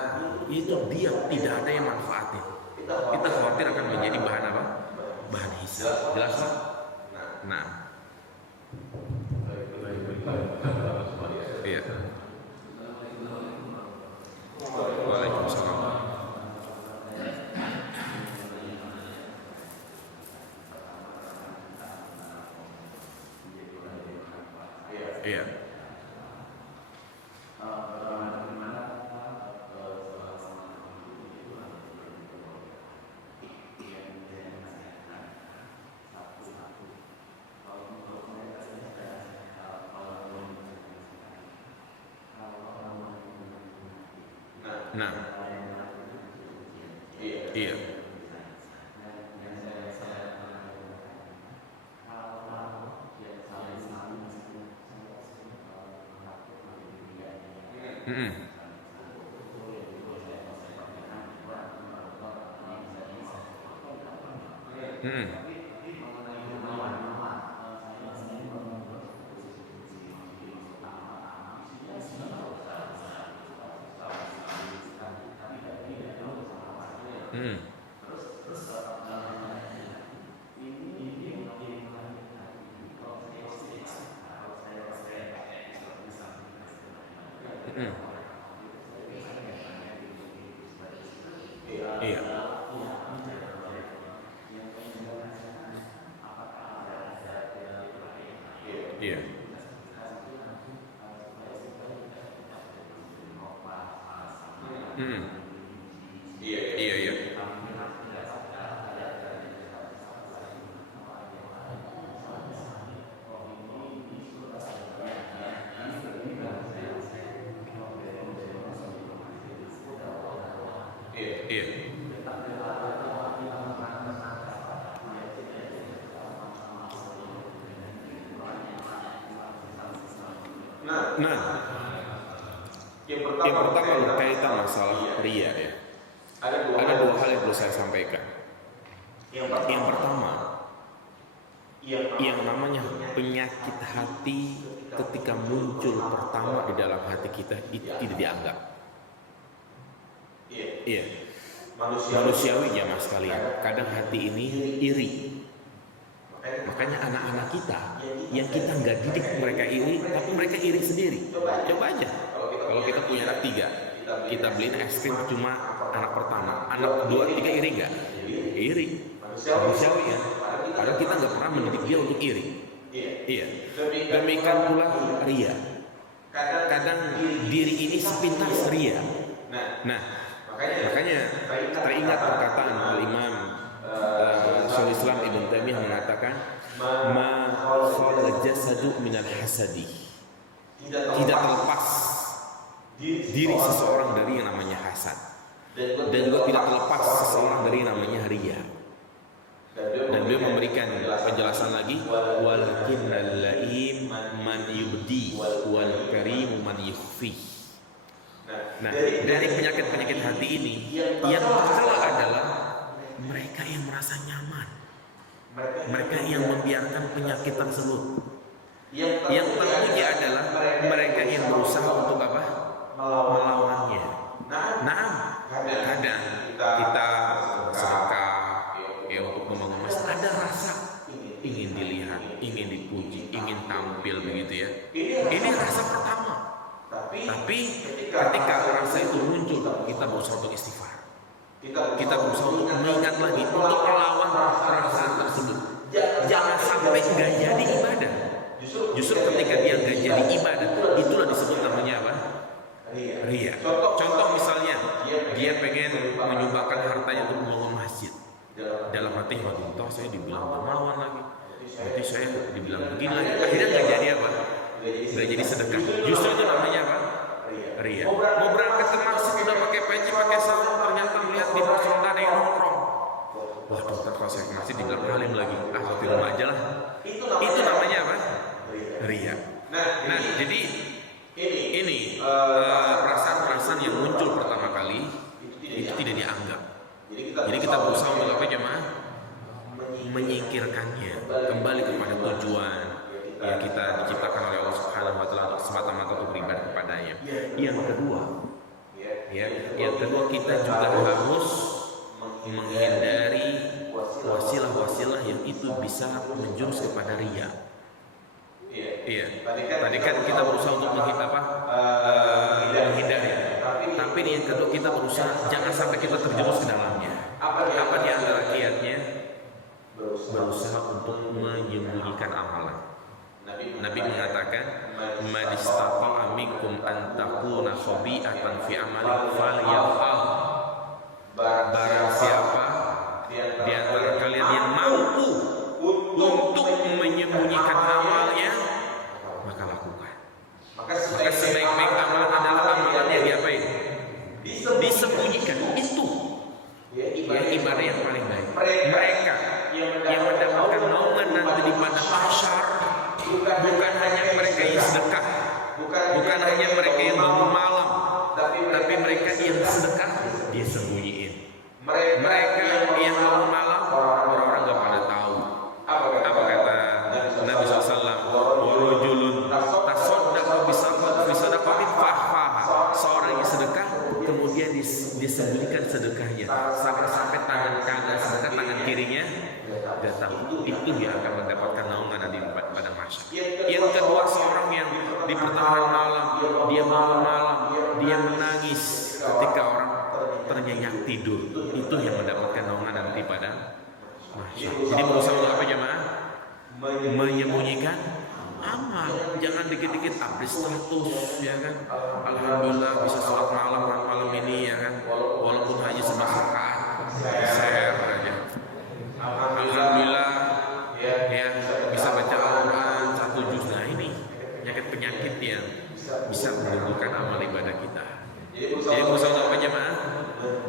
itu diam, tidak ada yang manfaatnya. Kita khawatir akan menjadi bahan apa? Bahan hisab. Jelas Pak? Nah, iya. Waalaikumsalam. Iya. Nah, iya. Iya. Iya. Iya, iya. Iya. Nah, yang pertama berkaitan masalah ria ya. Ada 2 hal yang perlu saya sampaikan. Yang pertama, yang namanya penyakit hati ketika muncul pertama di dalam hati kita itu tidak dianggap. Iya. Manusiawi ya mas kalian. Kadang hati ini iri. Makanya anak-anak kita yang kita nggak didik mereka iri, tapi mereka iri sendiri. Coba aja. Kalau kita punya anak 3, kita beliin es krim cuma anak pertama, anak 2, 3 iri nggak? Iri. Manusiawi ya. Karena kita nggak pernah mendidik dia untuk iri. Iya. Demikian pula ria. Kadang diri ini sepintas ria. Nah, makanya teringat perkataan Al-Imam Syekhul Islam Ibn Taimiyah mengatakan, ma khala jasadu minal hasadi. Tidak terlepas diri seseorang dari yang namanya hasad, dan juga tidak terlepas seseorang dari yang namanya ria. Dan beliau memberikan penjelasan lagi, walakinnal laim man yubdi wal karim man yukhfi. Nah, dari penyakit-penyakit hati ini yang tercela adalah mereka yang merasa nyaman, mereka yang membiarkan penyakit tersebut. Yang terpuji adalah mereka yang berusaha untuk apa? Melawannya. Nah, kadang kita sedekah ya untuk membangun masjid, ada rasa ingin dilihat, ingin dipuji, ingin tampil begitu ya. Ini rasa pertama. Tapi ketika rasa itu muncul, kita berusaha untuk istighfar. Kita berusaha untuk mengingat lagi, untuk melawan perasaan tersebut. Jangan sampai nggak jadi ibadah. Justru ketika dia nggak jadi ibadah, itulah disebut namanya apa? Ria. Contoh misalnya, dia pengen menyumbangkan hartanya untuk membangun masjid. Dalam hati, waduh, toh saya dibilang dermawan lagi, nanti saya dibilang begini lagi. Akhirnya nggak jadi apa? Nggak jadi sedekah. Justru itu namanya apa? Ria. Mau berangkat ke masjid udah pakai peci, pakai sarung, ternyata melihat di pos ronda ada yang nongkrong. Wah, dokter kalau saya ke masjid dibilang alim lagi. Ah, di rumah aja lah. Itu namanya apa? Ria. Nah, jadi ini perasaan-perasaan yang muncul pertama kali itu tidak dianggap. Jadi kita berusaha untuk apa jemaah? Menyingkirkannya, kembali kepada tujuan yang kita diciptakan oleh Allah Subhanahu wa taala semata-mata untuk beribadah kepadanya. Yang kedua kita juga harus menghindari wasilah-wasilah yang itu bisa menjurus kepada riya. Iya. Tadi kan kita berusaha untuk menghindari. Tapi yang kedua kita berusaha jangan sampai kita terjerumus ke dalamnya. Apa di antara kiatnya? Berusaha untuk menyembunyikan amalan. Nabi mengatakan, "Man istata'a minkum an takuna khabi'atan fi amali falyaf'al." Barang siapa di antara kalian yang mampu untuk menyembunyikan amalnya, maka lakukan. Maka sebaik-baik amalan adalah amalan yang diapain? Disembunyikan. Itu ibadah yang paling baik. Mereka yang mendapatkan naungan nanti di padang mahsyar bukan hanya mereka yang sedekah, bukan hanya mereka yang bangun malam, tapi mereka yang sedekah dia sembunyiin. Mereka yang bangun malam orang-orang gak pada tahu. Apa kata Nabi SAW? Warujulun tasaddaqa bisadaqatin fahfaha. Seorang yang sedekah kemudian disembunyikan sedekahnya sampai tangan kanan sedekah, tangan kirinya datang. Itu yang akan mendapatkan naungan nanti pada mahsyar. Yang kedua, seorang yang di pertengahan malam dia bangun malam, dia menangis ketika orang ternyenyak tidur, itu yang mendapatkan naungan nanti pada mahsyar. Jadi berusaha untuk apa jemaah? Menyembunyikan amal. Jangan dikit-dikit update status ya kan. Alhamdulillah bisa sholat malam ini ya kan. Walaupun hanya 11 rakaat, share aja. Alhamdulillah ya bisa baca Al-Quran 1 juz. Nah ini penyakit yang bisa menggugurkan amal ibadah kita. Jadi berusaha untuk apa jemaah?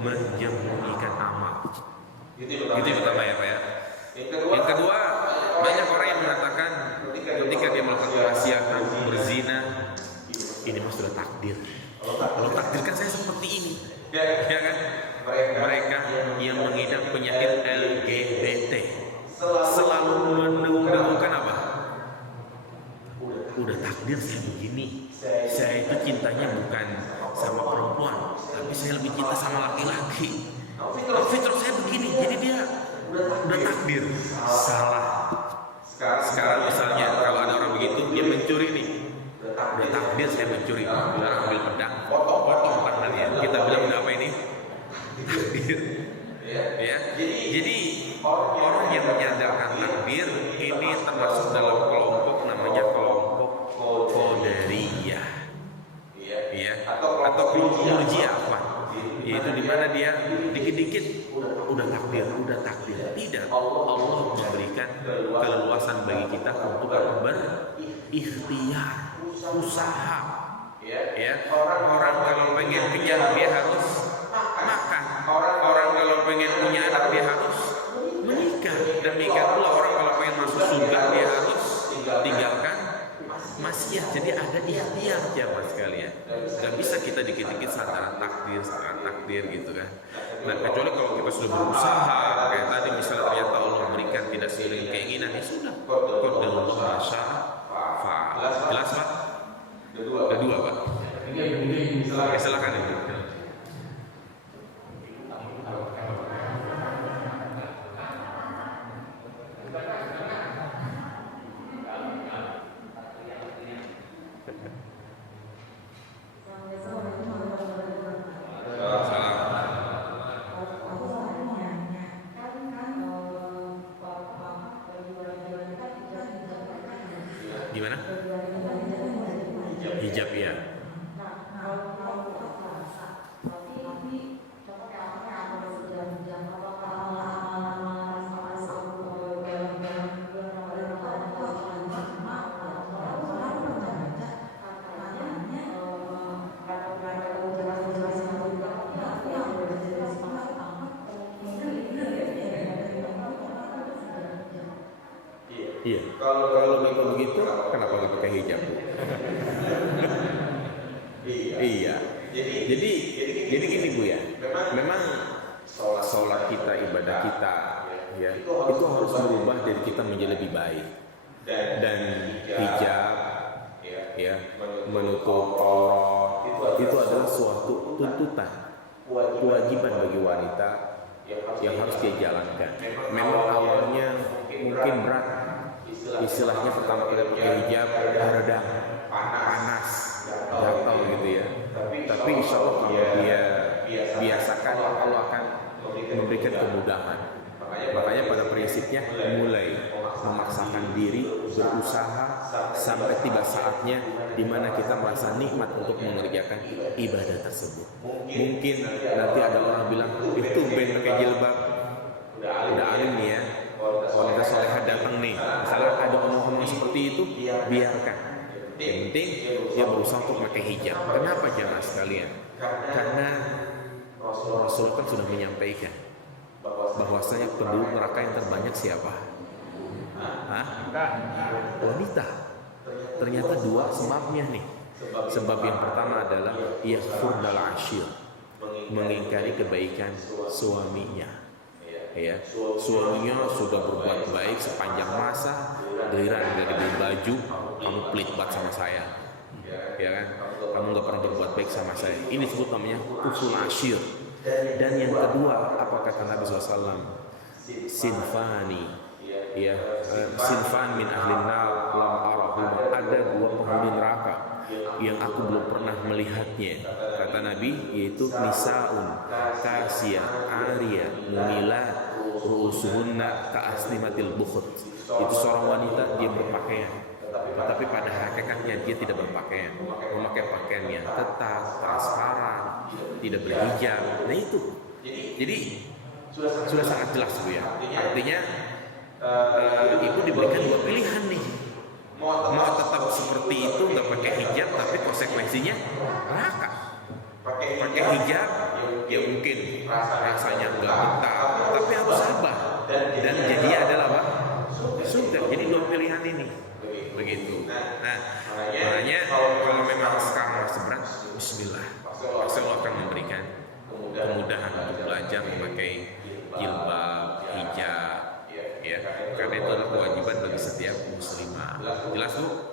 Menyembunyikan amal. Itu yang pertama ya Pak ya. Yang kedua, banyak orang yang mengatakan ketika dia melakukan kemaksiatan, berzina, ini mah sudah takdir. Kalau takdir kan saya seperti ini, ya kan? Mereka yang mengidap penyakit LGBT selalu mendengung-dengungkan apa? takdir saya begini, saya itu cintanya bukan sama perempuan, tapi saya lebih cinta sama laki-laki. Fitrah saya begini, jadi dia udah takdir. Salah. Sekarang misalnya kalau ada orang begitu, dia mencuri nih, udah takdir saya mencuri, udah ambil pedang, potong tangannya. Kita bilang udah apa ini? Takdir. Ya, jadi orang yang menyadarkan takdir ini termasuk dalam kelompok namanya kelompok Qadariyah, ya, atau kelompok Murji'ah, yaitu di mana dia dikit-dikit udah takdir. Tidak, Allah memberikan keleluasan bagi kita untuk berikhtiar, usaha. Ya, orang kalau pengen kenyang dia harus makan. Orang kalau pengen punya anak dia harus menikah. Demikian pula orang kalau pengen masuk surga dia harus tinggalkan maksiat. Jadi ada ikhtiar jamaah sekalian. Gak bisa kita dikit-dikit santaran takdir gitu kan. Nah kecuali kalau kita sudah berusaha, kayak tadi misalnya ternyata Allah memberikan tidak sesuai dengan keinginan, ya sudah. Qadarullah ma syaa fa'al. Jelas Pak? Ada dua Pak. Ya, silakan Ibu. Gimana? Hijab ya. Iya. Kalau begitu, kenapa nggak pakai hijab? Iya. Jadi gini Bu ya. Memang sholat kita, ibadah kita, ya itu harus berubah dari kita menjadi lebih baik. Dan hijab, ya menutup aurat itu adalah suatu tuntutan, kewajiban bagi wanita yang harus dia jalankan. Memang awalnya mungkin berat. Istilahnya pertama kali pakai hijab beradang, panas, gatal gitu ya. Tapi insya Allah kalau dia biasakan, Allah akan memberikan kemudahan. Makanya pada prinsipnya mulai memaksakan diri, berusaha sampai tiba saatnya di mana kita merasa nikmat untuk mengerjakan ibadah tersebut. Mungkin nanti ada orang bilang itu ben pakai jilbab, udah alim nih ya. Wanita solehah datang nih, misalnya ada omong-omong seperti itu, biarkan. Yang penting dia berusaha untuk pakai hijab. Kenapa jamaah sekalian? Karena Rasulullah kan sudah menyampaikan bahwasanya penduduk neraka yang terbanyak siapa? Wanita. Ternyata dua sebabnya nih. Sebab yang pertama adalah yakfurnal ashir, mengingkari kebaikan suaminya. Ya, suaminya sudah berbuat baik sepanjang masa, giliran nggak dibeli baju, kamu pelit banget sama saya, ya kan? Kamu nggak pernah berbuat baik sama saya. Ini disebut namanya kufrul ashir. Dan yang kedua, apa kata Nabi SAW? Sinfani, ya, sinfan min ahlin nar lam arahuma. Ada dua penghuni neraka yang aku belum pernah melihatnya, kata Nabi, yaitu nisaun kasiyah ariyah mumilat rusuhunna ka'asnimatil bukhut. Itu seorang wanita, dia berpakaian tetapi pada hakikatnya dia tidak berpakaian, memakai pakaian yang ketat, transparan, tidak berhijab. Nah itu jadi sudah sangat jelas Bu ya. Artinya ibu diberikan dua pilihan nih. Mau tetap seperti itu nggak pakai hijab, tapi konsekuensinya neraka. Pakai hijab ya mungkin rasanya nggak betah, tapi harus sabar dan jadi adalah apa? Surga. Jadi dua pilihan ini begitu. Nah makanya kalau memang sekarang masih berat, Bismillah, pasti Allah akan memberikan kemudahan untuk belajar memakai jilbab, hijab, ya, karena itu adalah kewajiban bagi setiap muslimah. Jelas Bu?